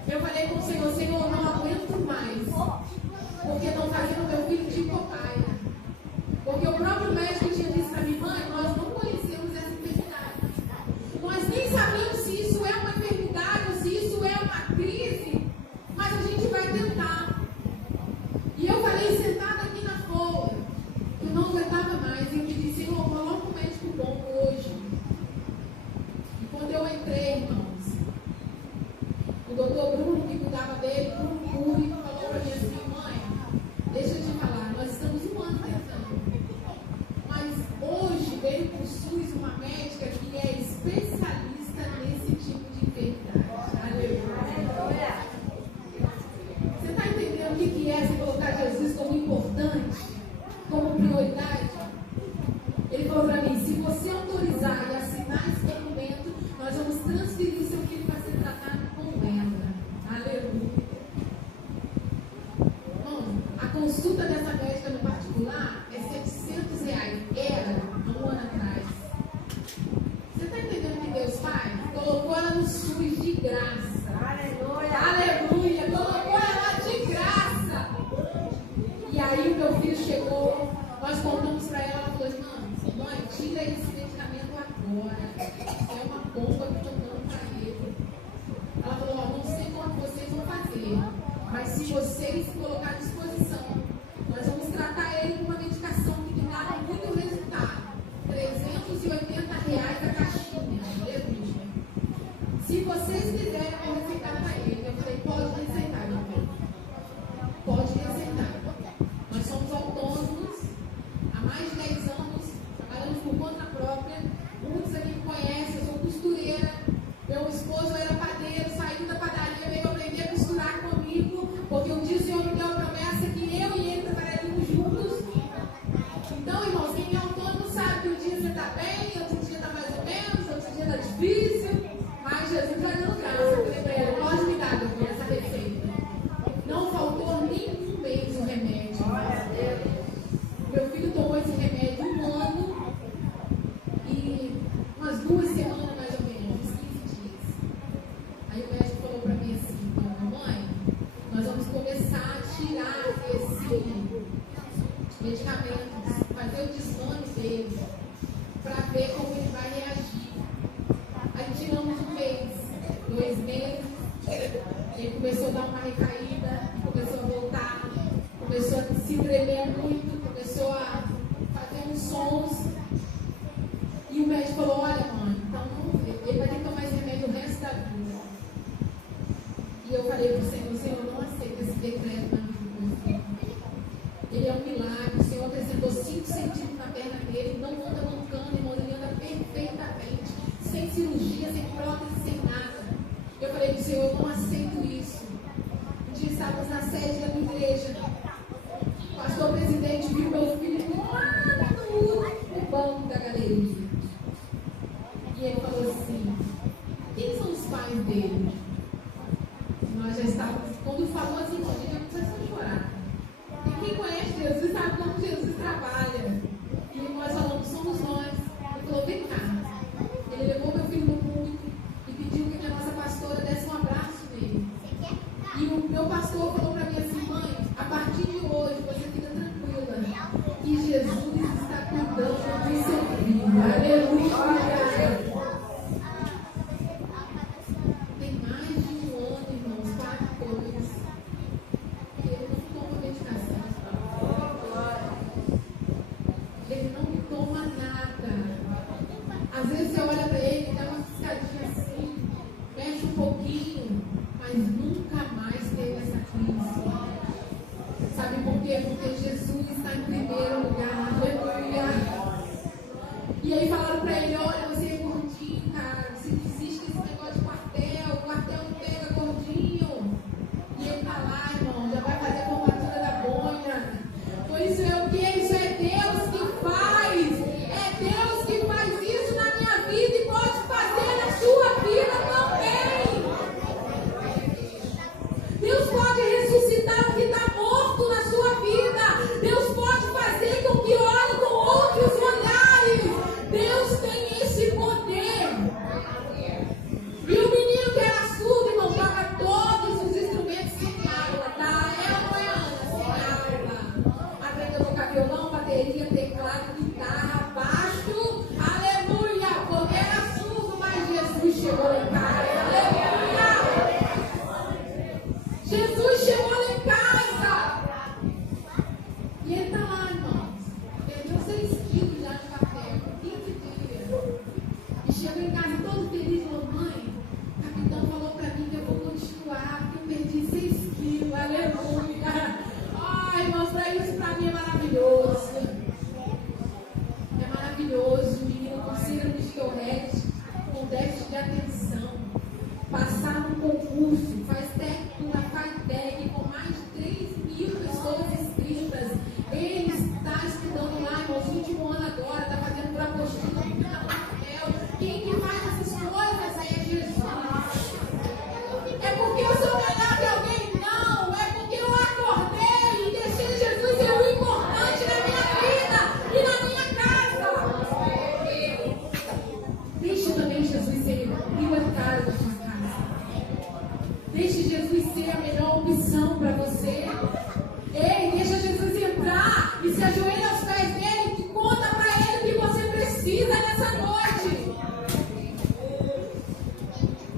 eu falei com o Senhor: Senhor, não aguento mais, porque estão fazendo meu filho de cobaia. Porque o próprio médico tinha dito para minha mãe: nós não conhecemos essa enfermidade. Nós nem sabemos se isso é uma enfermidade ou se isso é uma crise, mas a gente vai tentar. E eu falei, sentada aqui na folga, eu não aguentava mais. E eu pedi: Senhor, coloca um médico bom hoje. E quando eu entrei, irmãos, o doutor Bruno, que cuidava dele, Bruno Cury, falou para mim assim: mãe, deixa eu te falar, nós estamos um ano tentando. Mas hoje veio para o SUS uma médica que é especialista nesse tipo de enfermidade. Aleluia. Você está entendendo o que é você colocar Jesus como importante, como prioridade? Ele falou para mim: se você autorizar e assinar esse documento, nós vamos transferir seu filho para ser tratado com ela. Aleluia. Bom, a consulta dessa médica no particular é R$700. Era há um ano atrás. Você está entendendo o que Deus faz? Colocou ela no SUS de graça. Aleluia. Aleluia. Colocou ela de graça. E aí o meu filho chegou, nós contamos para ela, ela falou assim: mãe, tira esse medicamento agora. É uma bomba que estou dando para ele. Ela falou: não sei como vocês vão fazer, mas se vocês colocar à disposição, nós vamos tratar ele com uma medicação que dá muito resultado. R$380 a caixinha. Aleluia. Se vocês quiserem, eu vou receitar para ele. Eu falei: pode receitar, meu filho. Pode receitar. Nós somos autônomos há mais de 10 anos, trabalhamos por conta própria. Muitos aqui me conhecem, eu sou costureira. Meu esposo era padeiro, saiu da padaria, veio aprender a costurar comigo, porque um dia o Senhor me deu a promessa que eu e ele trabalharíamos juntos. Então, irmãos, quem é autônomo sabe que um dia você está bem, outro dia está mais ou menos, outro dia está difícil, mas Jesus vai dando graça. Eu falei para ele: pode me dar, meu filho, essa receita. Não faltou nem um mês o remédio. Meu filho tomou esse remédio um ano e umas 2 semanas mais ou menos, uns 15 dias. Aí o médico falou para mim assim: mamãe, nós vamos começar a tirar esse medicamento, fazer o desmame dele, para ver como ele vai reagir. Aí tiramos 1 mês, 2 meses, ele começou a dar uma recaída, começou a voltar, começou a se tremer muito, começou a fazer uns sons. E o médico falou: olha, mãe, então vamos ver, ele vai ter que tomar esse remédio o resto da vida. E eu falei para o Senhor: Senhor, eu não aceito esse decreto na vida do meu filho. Ele é um milagre. O Senhor acrescentou 5 centímetros na perna dele, não anda mancando, irmão, ele anda perfeitamente, sem cirurgia, sem prótese, sem nada. Eu falei para o Senhor: eu não aceito isso. Um dia estávamos na sede da minha igreja O pastor presidente viu meu filho lá no banco da galeria. E ele falou assim: quem são os pais dele? Nós já estávamos, quando falou assim, a gente já começou a chorar. E quem conhece Jesus sabe como Jesus trabalha. E nós falamos: somos nós. Ele falou: vem cá. Ele levou meu filho no público e pediu que a nossa pastora desse um abraço nele. E o meu pastor falou para mim assim: mãe, a partir de hoje você fica tranquila, que Jesus está cuidando do seu filho. Aleluia! Tem mais de um ano, irmãos, 4 coisas, que ele não toma medicação. Ele não toma nada. Às vezes você olha para ele, dá uma piscadinha assim, mexe um pouquinho, mas nunca mais teve essa crise. Sabe por quê? Porque Jesus está em primeiro lugar. Aleluia! E aí falaram para ele: olha, você é gordinho, cara, você desiste desse negócio de quartel, o quartel não pega gordinho. E ele tá lá, irmão, já vai fazer a formatura da boina. Então isso é o quê? Isso é Deus que faz. É Deus que faz isso na minha vida e pode fazer na sua vida também. Deus pode ressuscitar o que está morto na sua vida. Deus pode fazer com que olhe com outros olhares. Deus tem esse poder. E o menino que era surdo, irmão, toca todos os instrumentos sem aula, tá? É ou não é, Ana? Sem aula. Aprende a tocar violão, bateria, teclado, guitarra, baixo. Aleluia! Porque era surdo, mas Jesus chegou lá em casa. Aleluia! Jesus chegou lá em casa. E ele tá lá, irmãos. Perdeu 6 quilos já de café, 15 dias. E chegou em casa todo feliz, falou: mãe, o capitão falou pra mim que eu vou continuar, porque eu perdi 6 quilos. Aleluia! Ai, irmãos, isso pra mim é maravilhoso. É maravilhoso. O menino com síndrome de Tourette, com déficit de atenção, passar no concurso, faz técnica, faz tag com mais de 3.000 pessoas inscritas. Ele está estudando lá, irmãos, no último ano agora, está fazendo por apostila, no papel. Quem que faz essas coisas aí é Jesus. É porque eu sou melhor que alguém? Não, é porque eu acordei e deixei Jesus ser o importante na minha vida e na minha casa. Deixe também Jesus ser o prioritário da sua casa. Deixe Jesus ser a melhor opção para você. Ei, deixa Jesus entrar e se ajoelha aos pés dele e conta para ele o que você precisa nessa noite.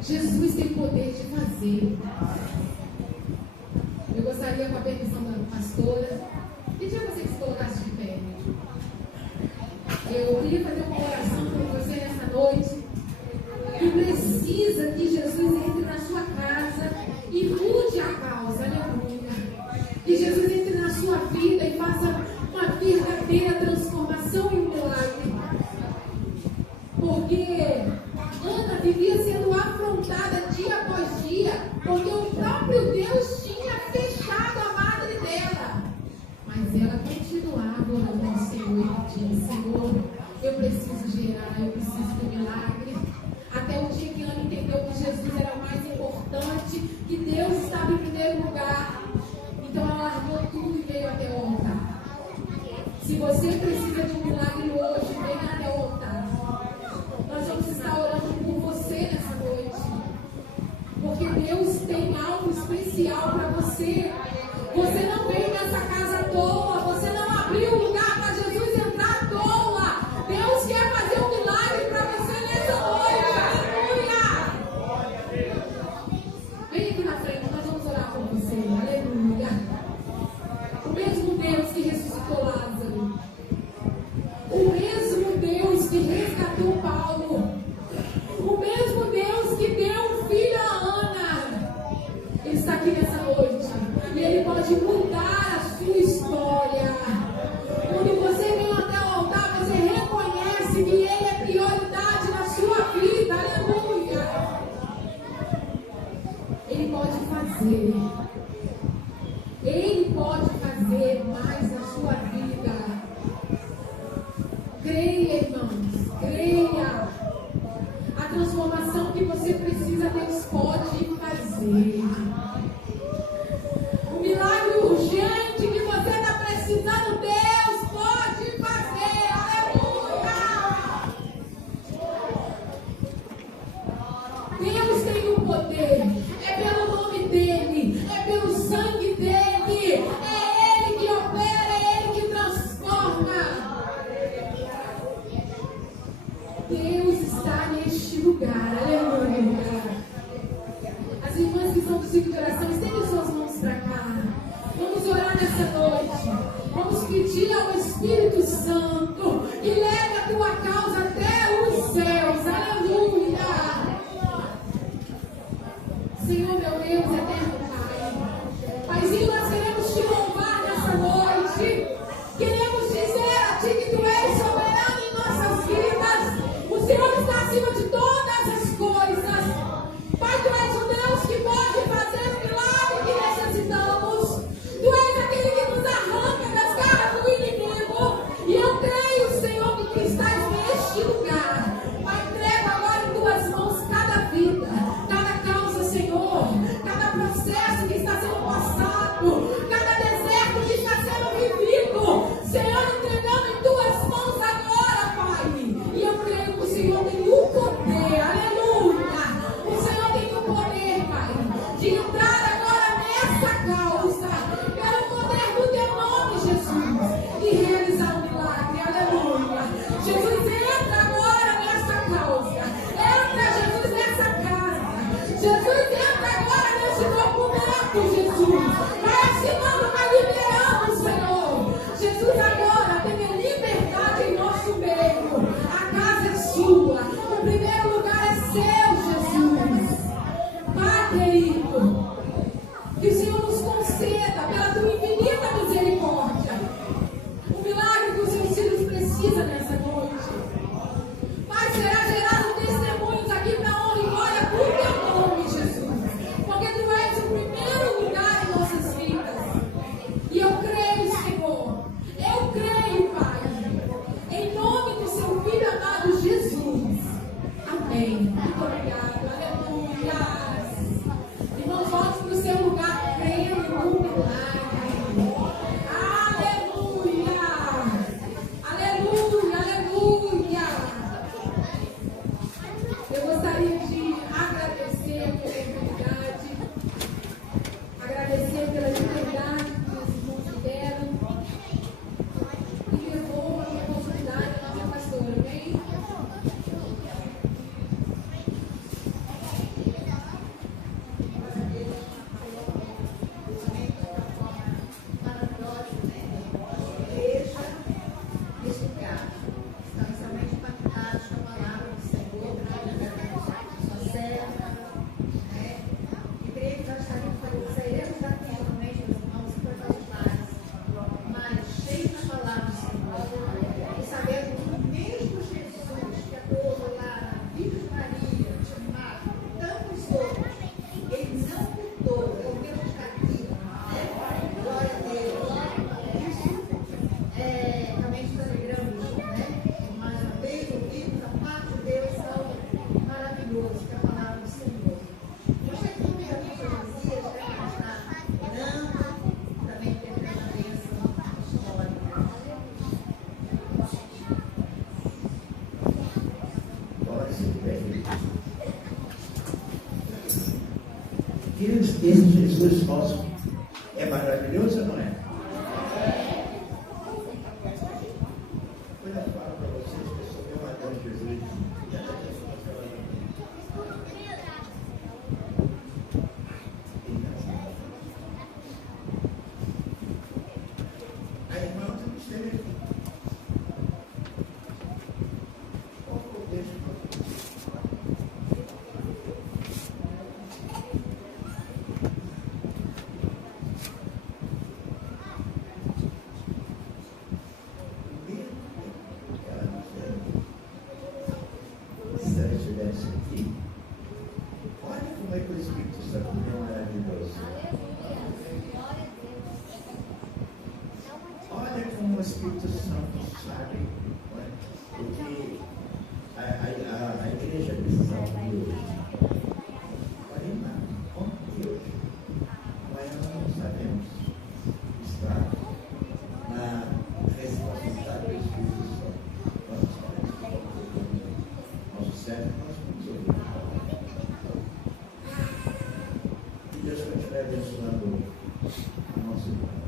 Jesus tem poder de fazer. Eu gostaria, com a permissão da pastora, pedir a você que se colocasse de pé. Eu queria fazer uma oração por você nessa noite, que precisa que Jesus entre na sua casa e mude a causa. Aleluia. Que Jesus entre na sua vida e faça uma verdadeira transformação e um milagre. Porque Ana vivia sendo afrontada dia após dia, porque o próprio Deus tinha fechado a madre dela. Mas ela continuava orando ao Senhor e dizia: Senhor, eu preciso gerar, eu preciso de um milagre. Até o dia que Ana entendeu que Jesus era o mais importante, que Deus estava em primeiro lugar. Então ela largou tudo e veio até o altar. Se você precisa de um milagre hoje, venha até o altar. Nós vamos estar orando por você nessa noite. Porque Deus tem algo especial para você. Você não veio nessa casa à toa. Você não abriu lugar para Jesus entrar à toa. Deus quer fazer um milagre para você nessa noite. Aleluia! Vem aqui na frente, nós vamos orar por você. Aleluia! O mesmo Deus que ressuscitou Lázaro, o mesmo Deus que resgatou Paulo, o mesmo Deus que deu um filho a Ana, Ele está aqui nessa noite e Ele pode mudar a sua história. Quando você vem até o altar, você reconhece que Ele é prioridade na sua vida. Aleluia! Ele pode fazer. Ele pode fazer. fazer mais na sua vida. Creia, irmãos, creia. A transformação que você precisa, Deus pode fazer. O milagre urgente que você está precisando, Deus pode fazer. Aleluia! Deus tem o poder. É pelo nome dele, é pelo sangue dele. É ele que opera, é ele que transforma. Deus está neste lugar. Aleluia. As irmãs que estão do ciclo de oração, estendem suas mãos para cá. Vamos orar nessa noite. Vamos pedir ao Espírito Santo que leve a tua causa até os céus. Aleluia. Senhor, meu Deus, eterno Pai. Paizinho, nós queremos te louvar nessa noite. Queremos dizer a ti que tu és soberano em nossas vidas. O Senhor está acima de todas as coisas. Pai, tu és o Deus que pode fazer o milagre que necessitamos. Tu és aquele que nos arranca das garras do inimigo. E eu creio, Senhor, que tu estás neste lugar. Pai, entrega agora em tuas mãos cada vida, cada causa, Senhor, cada processo que está sendo passado, cada deserto que está sendo vivido. Senhor, entregando em tuas mãos agora, Pai. E eu creio que o Senhor tem o poder. Aleluia. O Senhor tem o poder, Pai, de entrar agora nessa causa, pelo poder do teu nome, Jesus, e realizar o milagre. Aleluia. Jesus, entra agora nessa causa. Entra, Jesus, nessa casa. Jesus, entra agora nesse documento, Jesus. Vai assinando, vai liberando, Senhor. Jesus, agora tenha liberdade em nosso meio. A casa é sua. O primeiro lugar é seu, Jesus. Pai querido, que o Senhor nos conceda, pela tua infinita misericórdia, o milagre que os seus filhos precisam nessa noite. Pai, será gerado testemunhos aqui para honra e glória do teu nome, Jesus. Porque tu és o primeiro lugar em nossas vidas. E eu creio, Senhor. Eu creio, Pai. Em nome do seu Filho amado Jesus. Amém. Muito obrigado. Aleluia. Irmãos, volte para o seu lugar, crendo no milagre. Aleluia. Aleluia, aleluia. Eu gostaria de agradecer pela oportunidade, agradecer pela liberdade que os irmãos me deram e devolvo a minha oportunidade à nossa pastora, amém? Esse Jesus nosso é maravilhoso ou não é? Quando eu falo para vocês que eu sou meu Adão Jesus, a irmã não esteve aqui. Qual foi o texto? Espírito Santo sabe, não é? O que a igreja precisava de hoje. Amanhã, ontem e hoje. Amanhã nós não sabemos. Está na responsabilidade do Espírito Santo. Nós sabemos. Nosso cérebro, nós vamos ouvir. Que Deus continue abençoando a nossa vida.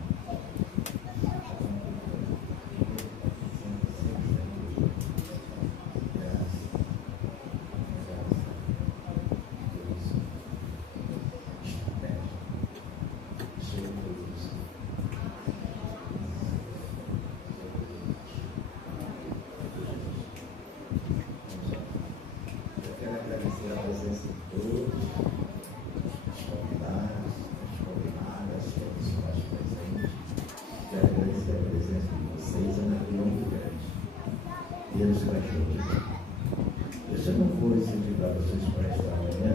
Eu já não vou incentivar vocês para esta manhã,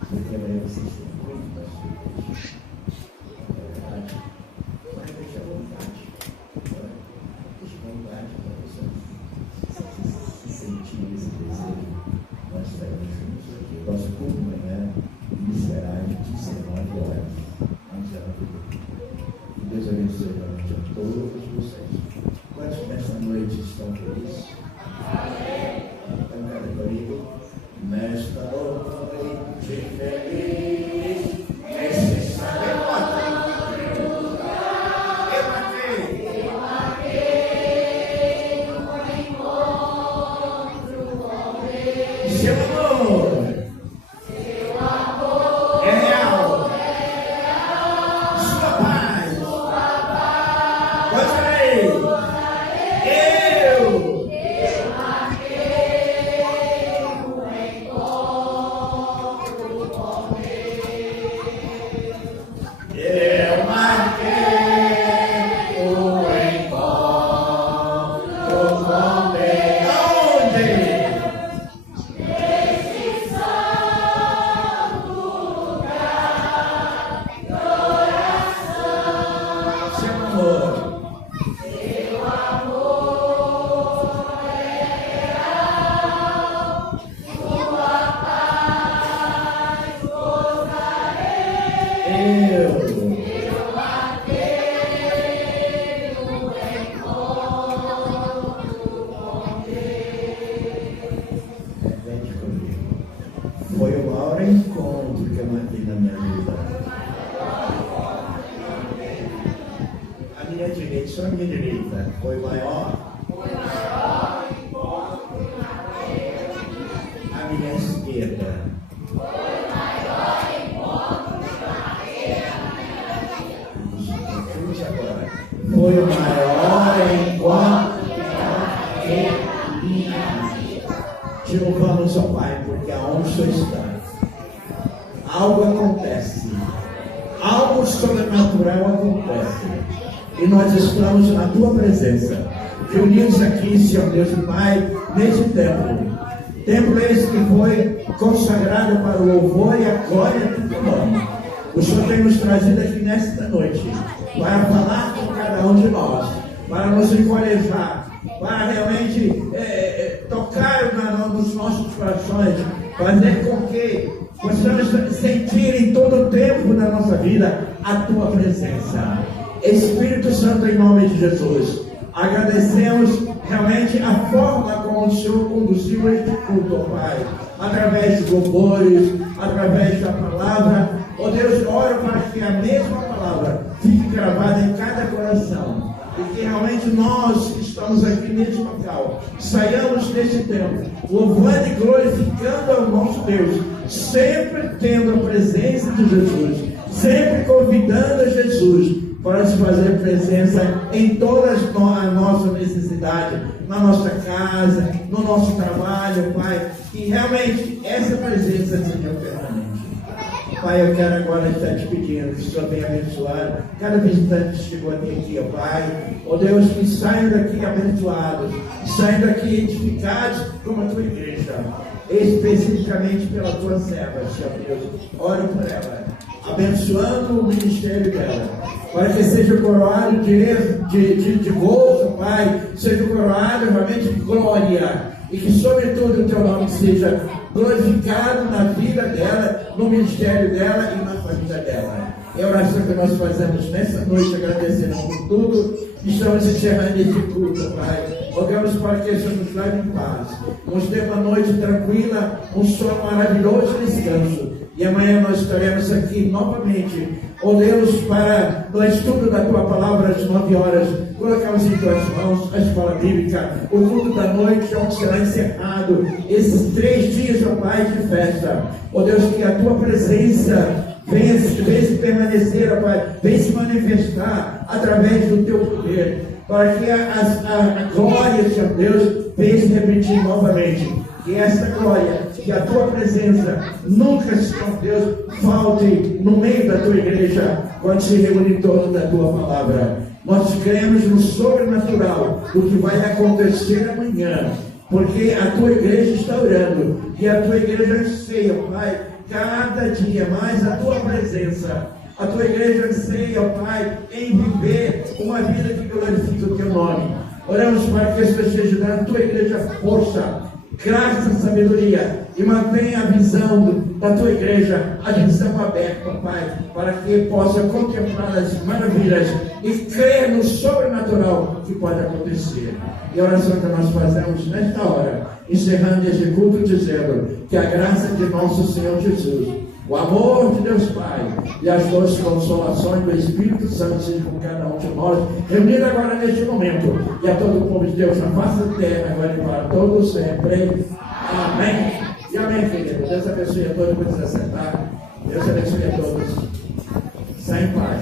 porque amanhã vocês têm muito na sua igreja. É verdade? Mas deixa à vontade. Deixa à vontade para vocês se sentirem esse desejo. Nós estaremos juntos aqui. O nosso culto amanhã iniciará às 19 horas. Que Deus abençoe realmente a todos vocês. Quantos nesta noite estão felizes? Nesta noite feliz, necessário eu marquei um encontro com Deus. Seu amor é real. Sua paz. Gozarei. Foi o maior encontro que eu marquei na minha vida. A minha direita, só a minha direita, foi o maior. A minha esquerda. Foi o maior encontro que minha vida. Te louvamos, ó Pai, porque aonde o Senhor está, algo acontece, algo sobrenatural acontece, e nós estamos na Tua presença, reunidos aqui, Senhor Deus e Pai, nesse templo esse que foi consagrado para o louvor e a glória do Teu nome. O Senhor tem nos trazido aqui nesta noite, para falar com cada um de nós, para nos encorajar, para realmente tocar nos nossos corações, fazer com que possamos sentir em todo o tempo da nossa vida a Tua presença. Espírito Santo, em nome de Jesus, agradecemos realmente a forma como o Senhor conduziu este culto, Pai, através de louvores, através da palavra. Ó Deus, oro para que a mesma palavra fique gravada em cada coração, e que realmente nós que estamos aqui neste local saiamos desse tempo louvando e glorificando ao nosso Deus, sempre tendo a presença de Jesus, sempre convidando a Jesus para se fazer presença em todas a nossa necessidade, na nossa casa, no nosso trabalho, Pai, e realmente essa presença seja permanente. Pai, eu quero agora estar te pedindo que o Senhor venha abençoar cada visitante que chegou até aqui, ó Pai. Ó Deus, que saiam daqui abençoados, saiam daqui edificados como a Tua igreja, especificamente pela Tua serva, Senhor Deus. Oro por ela, abençoando o ministério dela, para que seja coroado de gozo, Pai, seja coroado realmente de glória, e que sobretudo o teu nome seja glorificado na vida dela, no ministério dela e na família dela. É a oração que nós fazemos nessa noite, agradecendo por tudo. Estamos encerrando esse culto, Pai. Rogamos para que isso nos leve em paz. Nos dê uma noite tranquila, um sono maravilhoso e descanso. E amanhã nós estaremos aqui novamente, ó Deus, para o estudo da Tua Palavra às 9 horas. Colocamos em Tuas mãos a escola bíblica. O culto da noite onde será encerrado esses 3 dias, ó Pai, de festa. Ó Deus, que a Tua presença venha se permanecer, ó Pai, venha se manifestar através do Teu poder, para que a glória, Senhor Deus, venha se repetir novamente. Que essa glória, que a Tua presença nunca, Senhor Deus, falte no meio da Tua igreja, quando se reúne em torno da Tua palavra. Nós cremos no sobrenatural do que vai acontecer amanhã, porque a Tua igreja está orando, e a Tua igreja anseia, Pai, cada dia mais a Tua presença. A Tua igreja anseia, Pai, em viver uma vida que glorifica o Teu nome. Oramos para que isso esteja dando à Tua igreja força, graça, sabedoria, e mantenha a visão da Tua igreja, a visão aberta, Pai, para que possa contemplar as maravilhas e crer no sobrenatural que pode acontecer. E a oração que nós fazemos nesta hora, encerrando este culto, dizendo que a graça de nosso Senhor Jesus, o amor de Deus Pai e as doces consolações do Espírito Santo sejam com cada um de nós, reunido agora neste momento, e a todo o povo de Deus na face da terra, agora e para todos sempre. Amém. E amém, querido. Deus abençoe a todos. Precisa sentar. Deus abençoe a todos. Sai em paz.